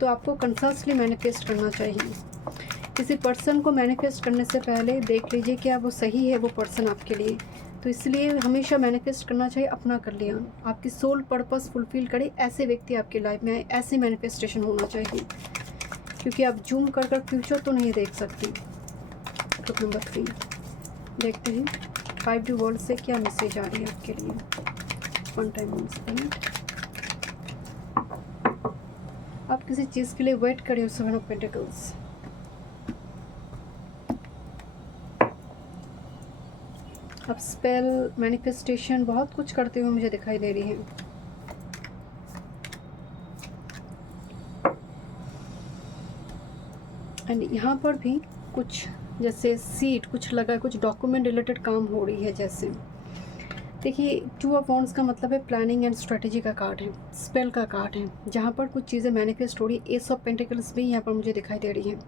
तो आपको कंसिस्टेंटली मैनिफेस्ट करना चाहिए. किसी पर्सन को मैनिफेस्ट करने से पहले देख लीजिए क्या वो सही है वो पर्सन आपके लिए. तो इसलिए हमेशा मैनिफेस्ट करना चाहिए अपना कल्याण, आपकी सोल पर्पस फुलफिल करे. ऐसे व्यक्ति आपकी लाइफ में आए, ऐसे मैनिफेस्टेशन होना चाहिए, क्योंकि आप जूम कर फ्यूचर तो नहीं देख सकती. तो नंबर 3 देखते हैं 5D वर्ल्ड से क्या मैसेज आ रही है आपके लिए. 1 टाइम स्पेंड. आप किसी चीज़ के लिए वेट करें. 7 ऑफ पेंटिकल्स. आप स्पेल, मैनिफेस्टेशन बहुत कुछ करते हुए मुझे दिखाई दे रही है. एंड यहाँ पर भी कुछ जैसे सीट कुछ लगा, कुछ डॉक्यूमेंट रिलेटेड काम हो रही है. जैसे देखिए 2 ऑफ वॉन्ड्स का मतलब है प्लानिंग एंड स्ट्रेटजी का कार्ड है, स्पेल का कार्ड है, जहाँ पर कुछ चीज़ें मैनिफेस्ट हो रही है. एस ऑफ पेंटिकल्स भी यहाँ पर मुझे दिखाई दे रही है.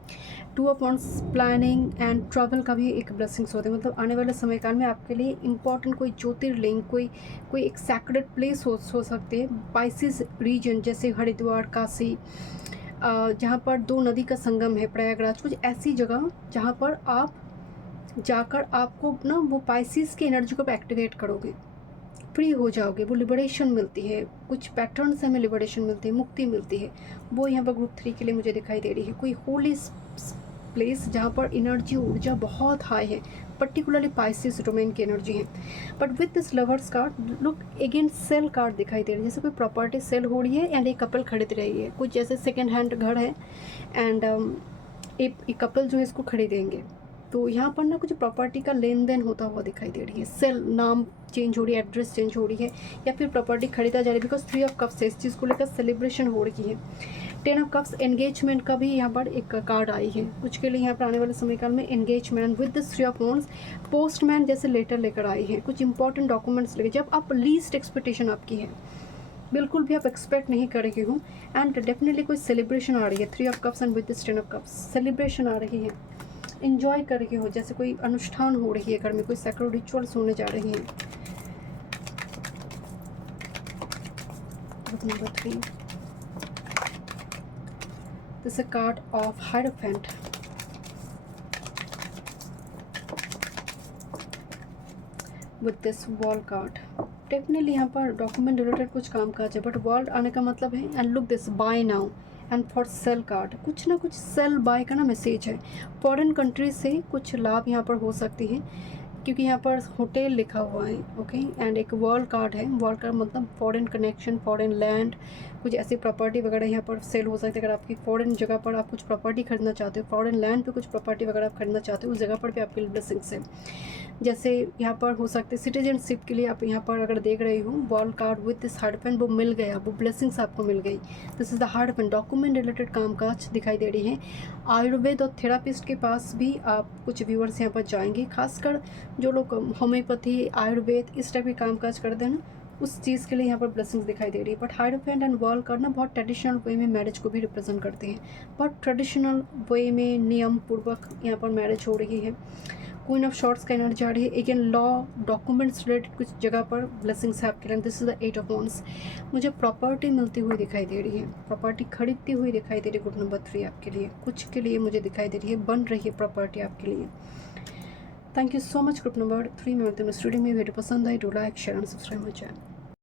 2 of wands planning and travel का भी एक ब्लेसिंग्स होते हैं. मतलब आने वाले समय काल में आपके लिए इंपॉर्टेंट कोई ज्योतिर्लिंग, कोई एक सैक्रेड प्लेस हो सकती है. पाइसिस रीजन जैसे हरिद्वार, काशी, जहाँ पर 2 नदी का संगम है, प्रयागराज, कुछ ऐसी जगह जहाँ पर आप जाकर आपको ना वो पाइसिस की एनर्जी को एक्टिवेट करोगे, फ्री हो जाओगे. वो लिबरेशन मिलती है. कुछ पैटर्न से हमें लिबरेशन मिलती है, मुक्ति मिलती है. वो यहाँ पर ग्रुप 3 के लिए मुझे दिखाई दे रही है. कोई होली प्लेस जहाँ पर एनर्जी, ऊर्जा बहुत हाई है, पर्टिकुलरली पाइसिस डोमेन की एनर्जी है. But with this lovers card look again sell card दिखाई दे रही है. जैसे कोई प्रॉपर्टी सेल हो रही है एंड एक कपल खरीद रही है. कुछ जैसे सेकेंड हैंड घर है एंड एक कपल जो है इसको खरीदेंगे. तो यहाँ पर ना कुछ प्रॉपर्टी का लेन देन होता हुआ दिखाई दे रही है. सेल, नाम चेंज हो रही है, एड्रेस चेंज हो रही है, या फिर प्रॉपर्टी खरीदा जा रही है. बिकॉज 3 ऑफ कप्स है, इस चीज़ को लेकर सेलिब्रेशन हो रही है. 10 ऑफ कप्स एंगेजमेंट का भी यहाँ पर एक कार्ड आई है. कुछ के लिए यहाँ पर आने वाले समय काल में engagement. With this 3 of wands postman जैसे लेटर लेकर आई है. कुछ इंपॉर्टेंट डॉक्यूमेंट्स लेके, जब आप लीस्ट एक्सपेक्टेशन आपकी है, बिल्कुल भी आप एक्सपेक्ट नहीं कर रही हो। एंड डेफिनेटली कोई सेलिब्रेशन आ रही है, 3 of cups and with this 10 of cups, celebration आ रही है, इन्जॉय कर रही हो, जैसे कोई अनुष्ठान हो रही है घर में, कोई सैक्रेड रिचुअल्स होने जा रही हैं। Group number 3, this a card of hierophant, with this wall card. Definitely यहाँ पर डॉक्यूमेंट रिलेटेड कुछ काम काज है, बट वॉल आने का मतलब है, and look this by now and for sale card, कुछ ना कुछ सेल बाय का ना मैसेज है। फॉरेन कंट्री से कुछ लाभ यहाँ पर हो सकती हैं, क्योंकि यहाँ पर होटल लिखा हुआ है, ओके। एंड एक वर्ल्ड कार्ड है, वर्ल्ड कार्ड मतलब फॉरेन कनेक्शन, फॉरेन लैंड, कुछ ऐसी प्रॉपर्टी वगैरह यहाँ पर सेल हो सकती है। अगर आपकी फॉरेन जगह पर आप कुछ प्रॉपर्टी खरीदना चाहते हो, फॉरेन लैंड पे कुछ प्रॉपर्टी वगैरह आप खरीदना चाहते हो, उस जगह पर भी आपके ब्लेसिंग्स है। जैसे यहाँ पर हो सकते सिटीजनशिप के लिए आप यहाँ पर अगर देख रहे हो, world card with this hierophant, वो मिल गया, वो ब्लेसिंग्स आपको मिल गई। This is the hierophant, document related कामकाज दिखाई दे रही है। आयुर्वेद और थेरापिस्ट के पास भी आप कुछ व्यूअर्स यहाँ पर जाएंगे, खासकर जो लोग होम्योपैथी, आयुर्वेद इस टाइप के कामकाज करते हैं ना, उस चीज़ के लिए यहाँ पर ब्लेसिंग्स दिखाई दे रही है। But hierophant and world card ना बहुत ट्रेडिशनल वे में मैरिज को भी रिप्रेजेंट करते हैं, बहुत ट्रेडिशनल वे में नियम पूर्वक यहाँ पर मैरिज हो रही है। क्वीन ऑफ शॉर्ट्स का एनर्जी आ रही है, अगेन लॉ, डॉक्यूमेंट्स रिलेटेड कुछ जगह पर ब्लेसिंग्स है आपके लिए। This is the 8 of wands, मुझे प्रॉपर्टी मिलती हुई दिखाई दे रही है, प्रॉपर्टी खरीदती हुई दिखाई दे रही है। ग्रुप नंबर 3 आपके लिए, कुछ के लिए मुझे दिखाई दे रही है, बन रही है प्रॉपर्टी आपके लिए। Thank you so much group number 3 में मिलते हैं स्टूडियो में। वीडियो पसंद आई, do like share and subscribe my channel.